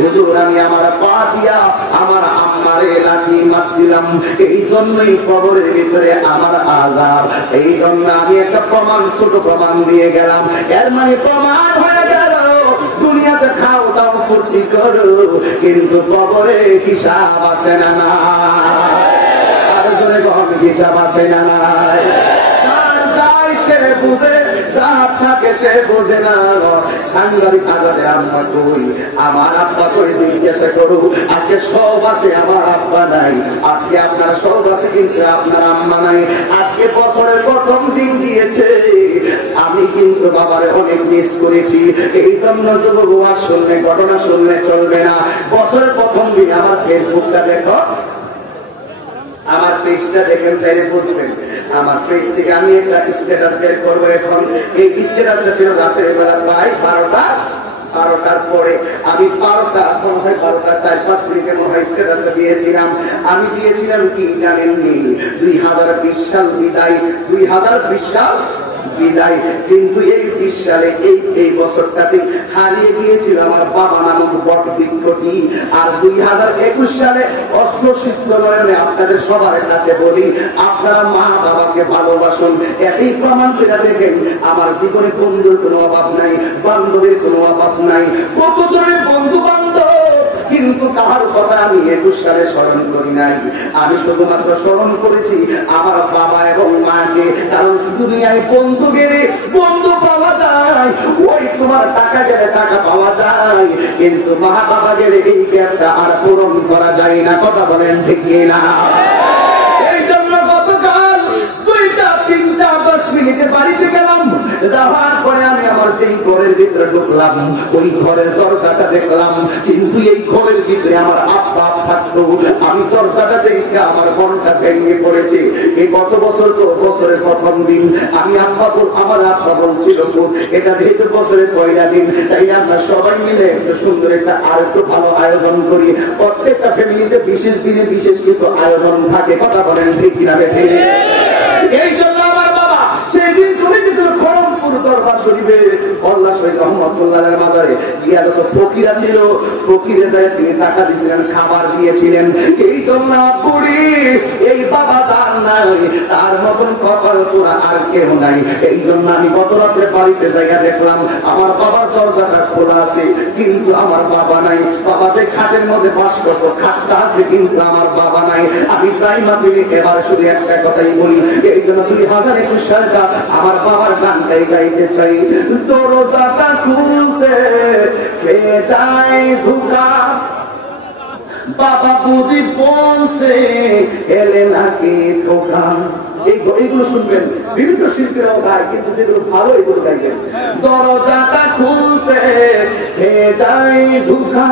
হুজুর আমি আমার পা দিয়া আমার আম্মারে লাথি মারছিলাম এই জন্যই কবরের ভিতরে আমার আযাব এই জন্য আমি একটা প্রমাণ ছোট প্রমাণ দিয়ে গেলাম এর মানে প্রমাণ হয়ে গেল দুনিয়াতে খাও দাও ফুর্তি করো কিন্তু কবরে হিসাব আছে না না আর জোরে গহন হিসাব আছে না নাই তার যাই সে বুঝে যার থাকে সে বোঝে না সাংবাদিক আগাতে আম্মা কই আমার আব্বা কই জিজ্ঞাসা করু আজকে সব আছে আমার আব্বা নাই আজকে আপনার সব আছে কিন্তু আপনার আম্মা নাই আজকে বছরের প্রথম দিন দিয়েছে আমি কিন্তু কিন্তু বাবারে অনেক মিস করেছি। এই জন্য যুবক ওয়াজ শুনলে, ঘটনা শুনলে চলবে না। বছরের প্রথম দিন আমার ফেসবুকটা দেখো, আমার পেজটা দেখেন, তাইলে বুঝবেন। আমার পেজ থেকে আমি একটা স্ট্যাটাস বের করবো এখন। এই স্ট্যাটাসটা ছিল রাতের বেলা প্রায় 12টার পরে। আমি 12টা 4-5 মিনিটে মনে হয় স্ট্যাটাসটা দিয়েছিলাম। আমি দিয়েছিলাম কি জানেননি? 2020 সাল বিদায়, 2020 সাল বিদায়। কিন্তু এই 20 সালে এই বছরটাতে হারিয়ে গিয়েছিল আমার বাবা নামক বট বৃক্ষটি। আর 2021 সালে অস্ত্রসিদ্ধ নয়নে আপনাদের সবার কাছে বলি, আপনারা মা বাবাকে ভালোবাসুন। এতেই প্রমাণ করে দেখেন আমার জীবনে বন্ধুর কোনো অভাব নাই, বান্ধবীর কোনো অভাব নাই। কত জনের বন্ধু বান্ধব, কিন্তু কাহার কথা আমি 21 সালে স্মরণ করি নাই। আমি শুধুমাত্র স্মরণ করেছি আমার বাবা এবং মাকে। কারণ দুনিয়ায় বন্ধু গেলে বন্ধু পাওয়া যায়, ওই তোমার টাকা গেলে টাকা পাওয়া যায়, কিন্তু মা বাবা গেলে এই গ্যাপটা আর পূরণ করা যায় না। কথা বলেন ঠিক না? এই জন্য গতকাল 2টা 3টা 10 মিনিটে বাড়িতে গেলাম। যাওয়ার পরে আমি আমার যেই ঘরের ভিতরে ঢুকলাম, ওই ঘরের দরজাটা দেখলাম, কিন্তু এই ঘরের ভিতরে আমার আব্বা থাকতো। আমি দরজাটা দেখে আমার মনটা ভেঙে পড়েছে। এই গত বছর তো বছরের প্রথম দিন, আমি আমার আব্বা বলছিল, এটা যেহেতু বছরের পয়লা দিন, তাই আমরা সবাই মিলে একটু সুন্দর একটা আর একটু ভালো আয়োজন করি। প্রত্যেকটা ফ্যামিলিতে বিশেষ দিনে বিশেষ কিছু আয়োজন থাকে। কথা বলেন ঠিক কিনা? এই জন্য আমার বাবা সেদিন চলে গেছিল খড়মপুর দরবার শরীফে, আল্লাহ শহীদ রহমতুল্লাহের মাজারে গিয়া যত ফকিরা ছিল, ফকিরে যায় তিনি টাকা দিয়েছিলেন, খাবার দিয়েছিলেন। এই জন্য বুড়ি এই বাবা তার নাই, তার মতন কপাল পোড়া আর কেউ নাই। এই জন্য আমি গত রাত্রে বাড়িতে যাইয়া দেখলাম আমার বাবার দরজাটা খোলা আছে, কিন্তু আমার বাবা নাই। বাবা যে খাটের মধ্যে বাস করতো, খাটটা আছে, কিন্তু আমার বাবা নাই। আমি প্রায় মাত্রই এবার শুধু একটা কথাই বলি, এই জন্য 2021 সালটা আমার বাবার গানটাই গাইতে চাই। দরজাটা খুলতে পেয়ে যায় ধোঁকা, বাবা বুঝি বলছে এলে নাকি ঠোকা। এইগুলো শুনবেন, বিভিন্ন শিল্পীরাও গায়, কিন্তু যেগুলো ভালো এগুলো গাইবেন। দরজাটা খুলতে পেয়ে যায় ধোঁকা,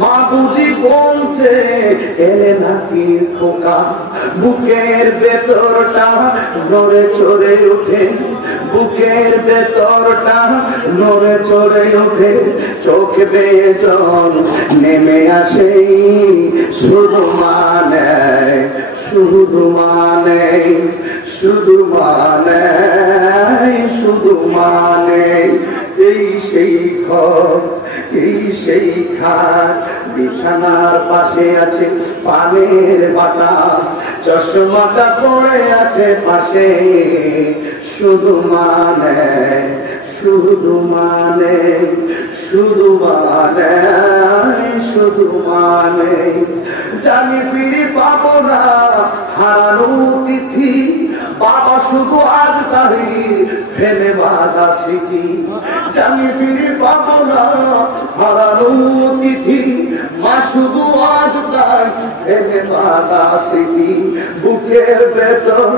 মা বুঝি বলছে এলে নাকি ঠোকা। বুকের ভেতরটা নড়ে চড়ে ওঠে, বুকের ভেতরটা নড়ে চড়ে ওঠে, চোখ বেয়ে জল নেমে আসে, শুধু মানে শুধু মানে শুধু মানে শুধু মানে এই সেই ঘর, এই সেই খাট, বিছানার পাশে আছে পানের বাটা, চশমাটা পড়ে আছে পাশে, শুধু মানে শুধু মানে শুধু মানে শুধু মানে জানি ফিরে পাবো না হারানো তিথি, বাবা শুধু আজ তাহির ফেলে বাধা স্মৃতি। জানি ফিরে পাবো না হারানো তিথি, মা শুধু আজ তাই ফেলে বাধা স্মৃতি। বুকের ভেতর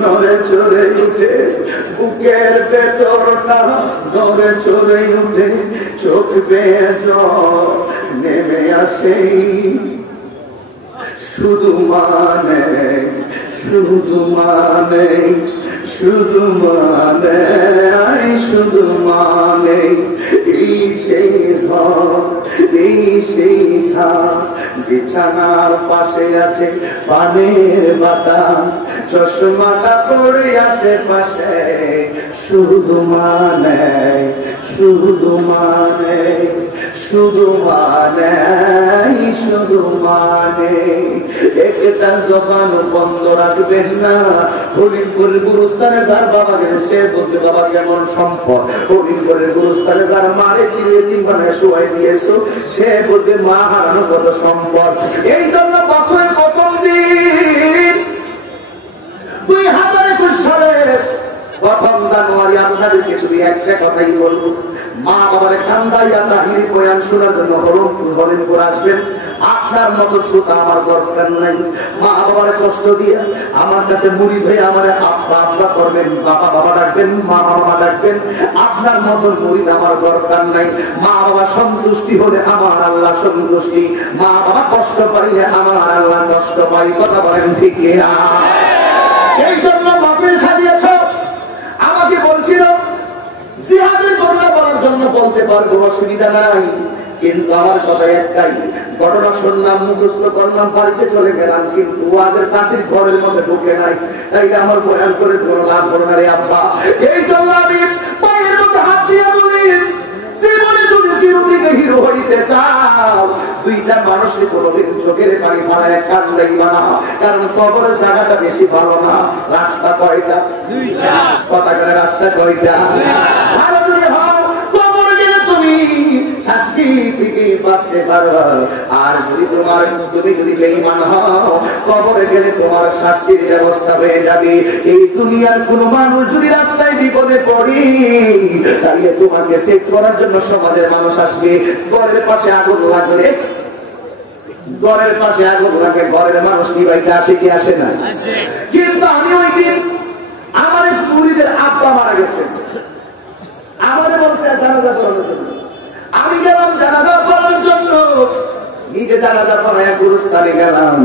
নড়ে চড়ে উঠে, বুকের ভেতরটা নড়ে চড়ে উঠে, চোখ বেয়ে জল নেমে আসে, শুধু মানে শুধু মানে শুধু মানে শুধু মানে এই সেই ঘর, এই সেই খাট, বিছানার পাশে আছে পানের বাটা, চশমাটা পড়ে আছে পাশে, শুধু মানে শুধু মানে শুধু মানে শুধু মানে। একটা জবান বন্ধ রাখবেন না। হরিপুরের গুরুস্থানে যার বাবা গেলে সে বলতে বাবা কেমন সম্পদ, হরিপুরের গুরুস্থানে যার মারে চিড়িয়ে জীবনে শোয়াই দিয়েছো সে বলবে মা হারানো কত সম্পদ। এই জন্য বছরের প্রথম দিন 2021 সালে 1 জানুয়ারি আপনাদেরকে শুধু একটা কথাই বলবো, মা বাবার কান্দাইয়া তাহির বয়ান শোনার জন্য হরিপুর আসবেন। আপনার মতো শ্রোতা আমার দরকার নাই। মা বাবার কষ্ট দিয়ে আমার কাছে মুড়ি হয়ে আমার আব্বা আব্বা করবেন, বাবা বাবা ডাকবেন, মা মামা ডাকবেন, আপনার মতন মুড়ি আমার দরকার নাই। মা বাবা সন্তুষ্টি হলে আমার আল্লাহ সন্তুষ্টি, মা বাবা কষ্ট পাইলে আমার আল্লাহ কষ্ট পাই। কথা বলেন ঠিক না? এই জন্য মাহফিল সাজিয়েছ। আমাকে বলছিল জিহাদের কথা বলার জন্য বলতে পারবো, অসুবিধা নাই, কিন্তু আমার কথা একটাই, ঘটনা শুনলাম, মুখস্থ করলাম, বাড়িতে চলে গেলাম, কিন্তু ওয়াজের কাছের ঘরের মধ্যে ঢুকে নাই। তাই আমার বয়ান করে কোনো লাভ করো না রে আব্বা। এই জন্য আমি পায়ের মধ্যে হাত দিয়ে বলি, জীবনে যদি জিরো থেকে হিরো হইতে চাও, দুইটা মানুষের কোনোদিন চোখের পানি ফালায় কান্দাইবা না, কারণ কবরের জায়গাটা বেশি ভালো না। রাস্তা কয়টা? দুইটা। কথা করে রাস্তা কয়টা? ভালো যদি হও কবর গেলে তুমি শাস্তি থেকে বাঁচতে পারবা, আর যদি তুমি যদি বেঈমান হও কবরে গেলে তোমার শাস্তির ব্যবস্থা হয়ে যাবে। এই দুনিয়ার কোন মানুষ যদি রাস্তায় বিপদে পড়ি, তাহলে তোমাকে সেভ করার জন্য সমাজের মানুষ আসবে। ঘরের পাশে আগুন লাগলে, ঘরের পাশে আগুন লাগে, ঘরের মানুষ নিবাইতে আসে কি আসে না? কিন্তু আমি ওই দিন আমার মুরিদের আব্বা মারা গেছে, আমাদের বলছে জানাজা পড়ানোর জন্য। আমি গেলাম জানাজা পড়ানোর জন্য, নিজে জানাজা পড়ায় গুরুস্থানে গেলাম।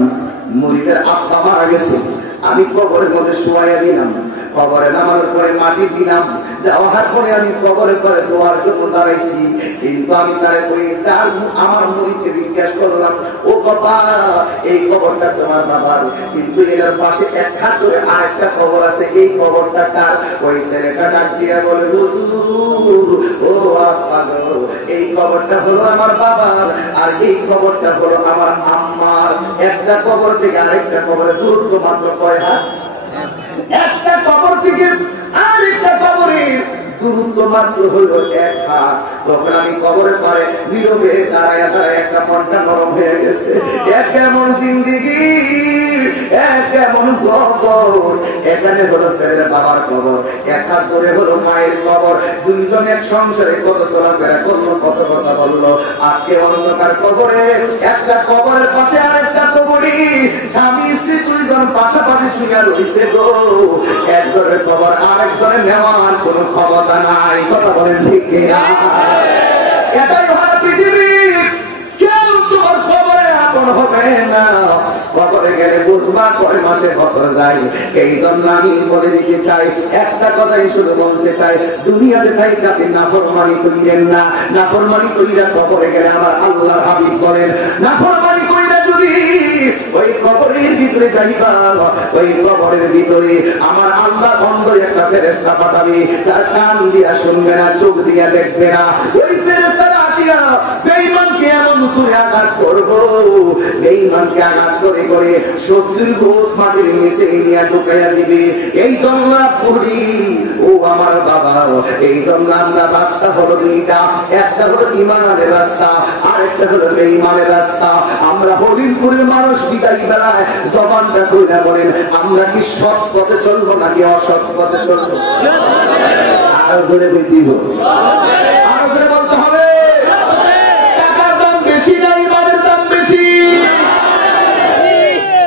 মুরিদের আব্বা মারা গেছে, আমি কবরের মধ্যে শুয়াইয়া দিলাম, কবরে নামানোর পরে মাটি দিলাম, দেওয়ার পরে আমি কবরের পরে দোয়ার জন্য দাঁড়াইছি। কিন্তু আমি তারে কই আমার মুরিদকে জিজ্ঞেস করলাম, ও বাবা এই কবরটা তোমার বাবার, কিন্তু এটার পাশে এক হাত ধরে আরেকটা কবর আছে, এই কবরটা কার? ওই ছেলেটা ডাক দিয়ে বলে, হুজুর ও আব্বা গো, এই কবরটা হলো আমার বাবার, আর এই কবরটা হলো আমার আম্মার। একটা কবর থেকে আরেকটা কবরে দূরত্ব মাত্র কয় হাত? একটা কবর থেকে আরেকটা কবরের দূরত্ব মাত্র হলো এক হাত। তখন আমি কবরের পারে নীরবে দাঁড়ায় দাঁড়ায় একটা মনটা নরম হয়ে গেছে। এক কেমন জিন্দিগি, এক কেমন জগৎ। এখানে হলো ছেলের বাবার কবর, এক হাত ধরে হলো মায়ের কবর। দুইজন এক সংসারে কত চলাফেরা করলো, কত কথা বললো। আজকে অন্ধকার কবরে, একটা কবরের পাশে আরেকটা কবরই, স্বামী স্ত্রী দুইজন পাশাপাশি শুয়ে রয়েছে গো। একজনের খবর আরেকজনের নেওয়ার কোন ক্ষমতা নাই। কথা বলেন ঠিক না? এটাই হলো পৃথিবী। কেউ তোমার খবরে আপন হবে না, কবরে গেলে বুঝবা কয় মাসে বছর যায়। এই জন্য আমি বলে দিতে চাই, একটা কথাই শুধু বলতে চাই, দুনিয়াতে থাকি আপনি নাফরমানি করিলেন না। নাফরমানি করিলে কবরে গেলে আমার আল্লাহ হাবিব বলেন, নাফরমানি করিলে যদি ওই কবরের ভিতরে যাইবা, ওই কবরের ভিতরে আমার আল্লাহ বন্ধ একটা ফেরেশতা পাঠাবে, তার কান দিয়া শুনবে না, চোখ দিয়া দেখবে না। ওই ফেরেশতাটা আসিয়া বেঈমানকে এমন সুরে আঘাত করবো, বেঈমানকে আঘাত করে করে শত্রুর গোস মাটির নিচে নিয়ে ঢুকাইয়া দিবে। এই জন্য পড়ি ও আমার বাবা, এই জন্য আমরা রাস্তা হলো দুইটা, একটা হলো ইমানের রাস্তা, আরেকটা হলো বেঈমানের রাস্তা। আমরা হরিণপুরের মানুষ বিদায় বেলায় জবানটা কইরা বলেন, আমরা কি সৎ পথে চলবো নাকি অসৎ পথে চলবো? আরো জোরে বুঝিব, আরো জোরে বলতে হবে। টাকার দাম বেশি না ইমানের দাম বেশি?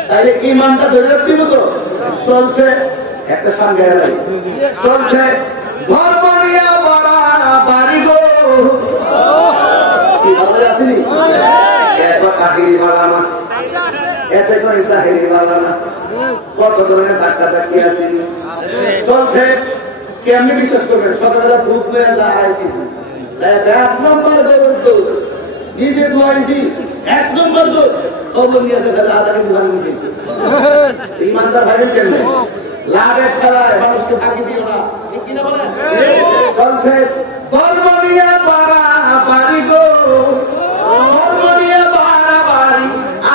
তাইলে ইমানটা ধরে রাখতে তো চলছে একটা সঙ্গে চলছে। ধর্ম নিয়ে বাড়ি গো, কি ভালো আসেনি? কত ধরনের ধাক্কা ধাক্কি আসেনি চলছে। কেমনি বিশ্বাস করবেন? সকালে ভূত হয়ে যায় কিছু এক নম্বর নিজে দোয়াইছি, এক নম্বর খবর নিয়ে দেখা যায় আধা কেজি ভাঙি দিয়েছে। ইমানদার ভাবেন কেন? লাভের খেলায় মানুষকে ফাঁকি দিল না, ঠিক কিনা বলেন? চলছে ধর্ম নিয়ে বাড়ি গো, ধর্ম নিয়ে বাড়ি,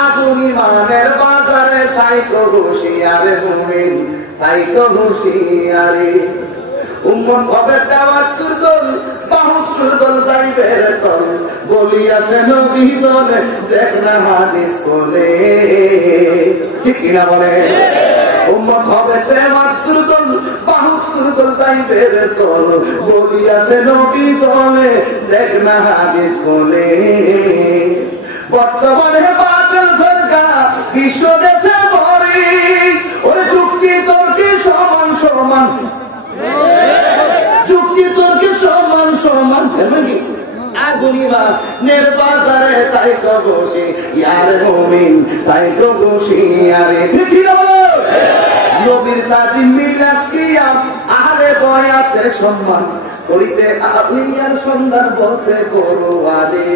আগুনি মানের বাজারে তাই তো হুঁশিয়ারে মুমিন, তাই তো হুঁশিয়ারে। উম্মত হবে দেওয়ার দুর্দল, বাহুত্তর দল যাইবের তল, বলিয়াছে নবী দলে দেখ না হাদিস বলে, ঠিক কিনা বলে? উম্মত হবে দেওয়ার দুর্দল, বাহুত্তর দল যাইবের তল, বলিয়াছে নবী দলে দেখ না হাদিস বলে। বর্তমানে বাতিল ফিরকা বিশ্ব দেশে ভরি, ওরে যুক্তি তর্কে সমান সমান, যুক্তি তর্কে সমান সমান, কি আগুনিবা নির্বাচারে তাই তো বসে ইয়ার মুমিন, তাই তো বসে ইয়ারে ঠিক নবীর তাজিম মিলাদ কিয়াম আহলে বয়াতের সম্মান করিতে আলিয়ার সন্ধান বলছে করোয়ারে।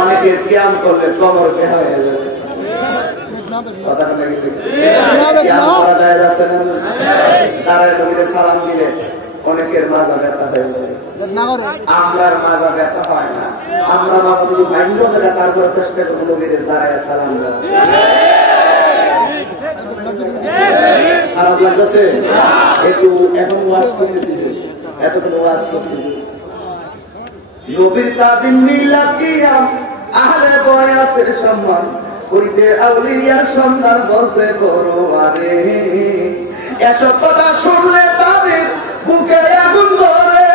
অনেকে কিয়াম করলে কবর কে হয়ে যাবে, কথাটা নাকি কিয়াম করা যায় যাচ্ছে না, তারা নবীকে সালাম দিলে অনেকের মাজা ব্যথা হয়ে যায়, আমরার মাজা ব্যথা হয় না। আমরা মাজা যদি ভাঙবো সেটা তারপরে চেষ্টা করবো নবীদের দাঁড়ায় সালাম দেওয়া। খারাপ লাগতেছে একটু, এখন ওয়াজ করতেছি, এতক্ষণ ওয়াজ করতেছি। নবীর তাজিম মিলাদ কিয়াম আহলে বয়াতের সম্মান করিতে আউলিয়ার সন্ধান বলছে করোয়ারে। এসব কথা শুনলে তাদের বুকে আগুন ধরে,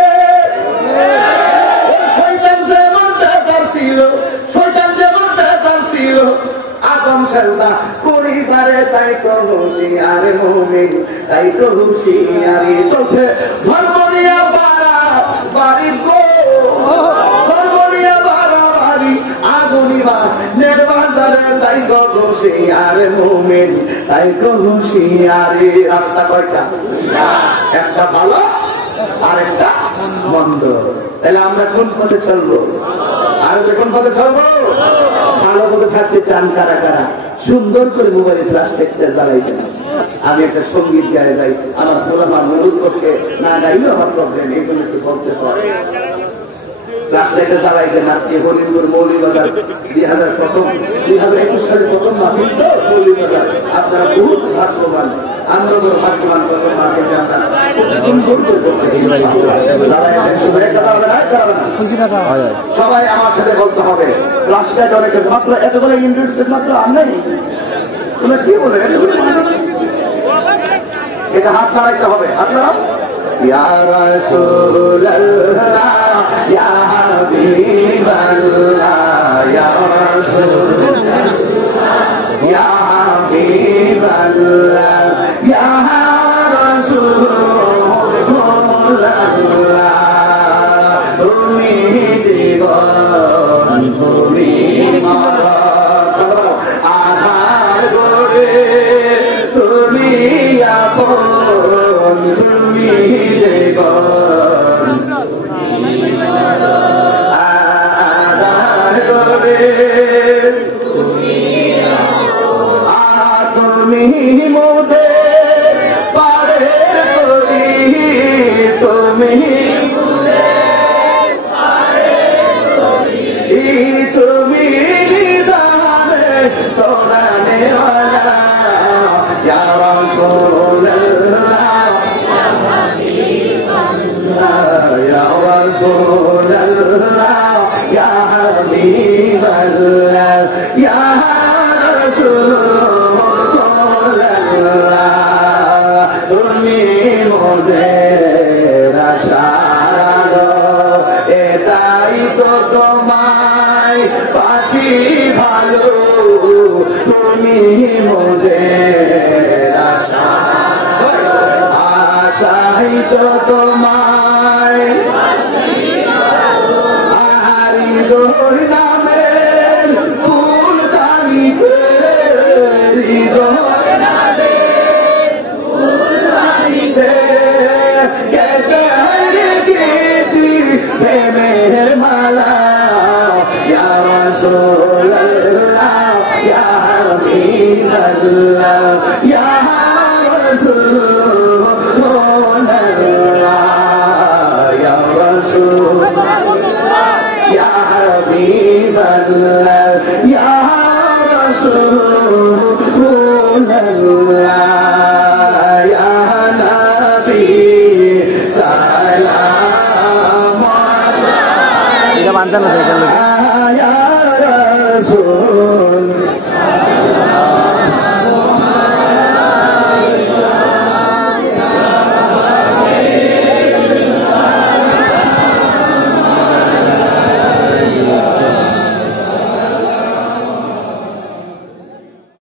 শয়তান যেমন বেজার ছিল, শয়তান যেমন বেজার ছিল আদম সেজদা পরিবারে তাই তো হুঁশিয়ারে মুমিন, তাই তো হুঁশিয়ারি চলছে ধর্ম নিয়ে বাড়া বাড়ি গো, ধর্ম নিয়ে বাড়া বাড়ি আগুনিবা নির্বাচারে তাই তো হুঁশিয়ারে মুমিন, তাই তো হুঁশিয়ারি। রাস্তা কয়টা? একটা ভালো আর একটা মন্দ। তাহলে আমরা কোন পথে চলবো? আর কোন পথে চলবো? ভালো পথে থাকতে চান কারা কারা? সুন্দর করে মোবাইলে ফ্ল্যাশ লাইটটা জ্বালাইবেন। আমি একটা সঙ্গীত গায়ে যাই, আমার আমার মরুদ করছে, না গাইলেও আমার প্রবলেম, এই জন্য একটু বলতে পারে। ফ্ল্যাশ লাইটটা জ্বালাইবেন। আজকে হরিপুর মৌলিবাজার 2021 সালে প্রথম মাহফিল তো মৌলিবাজার। আপনারা বহুত ভাগ্যবান, আমরা ভাগ্যবান কত মাকে জানতাম সবাই আমার সাথে বলতে হবে। রাস্তায় অনেকে মাত্র এতগুলো ইন্টারেস্টেড মাত্র আমরাই, তোমরা কি বলে এটা হাত লাগাইতে হবে। আপনারা ইয়া রাসূলুল্লাহ ইয়া হাবিবাল্লাহ ইয়া রাসূলুল্লাহ ইয়া হাবিবাল্লাহ ইয়া রাসূলুল্লাহ তুমি জীবন তুমি আধার গড়ে তুমি আপন, তুমি জীবন আধার গড়ে তুমি মোদের পারের করি, তুমি তুমি নিদানে তোরানে ওয়ালা ইয়া রাসূলুল্লাহ ইয়া রাসূলুল্লাহ ইয়া হাবিবাল্লাহ ইয়া রাসূলুল্লাহ তুমি মোদের আশার আলো, এটাই তো তোমায় পাশি ভালো, তুমি মোদের আশা, তাই তো তোমায় আহারি দোর নামের ফুল কানিতে হৃদয় প্রেমের মালা ইয়া রাসূলুল্লাহ ইয়া হাবিবাল্লাহ ইয়া রাসূলুল্লাহ ইয়া রাসূলুল্লাহ ইয়া হাবিবাল্লাহ ইয়া রাসূলুল্লাহ ইয়া নবী সালাম।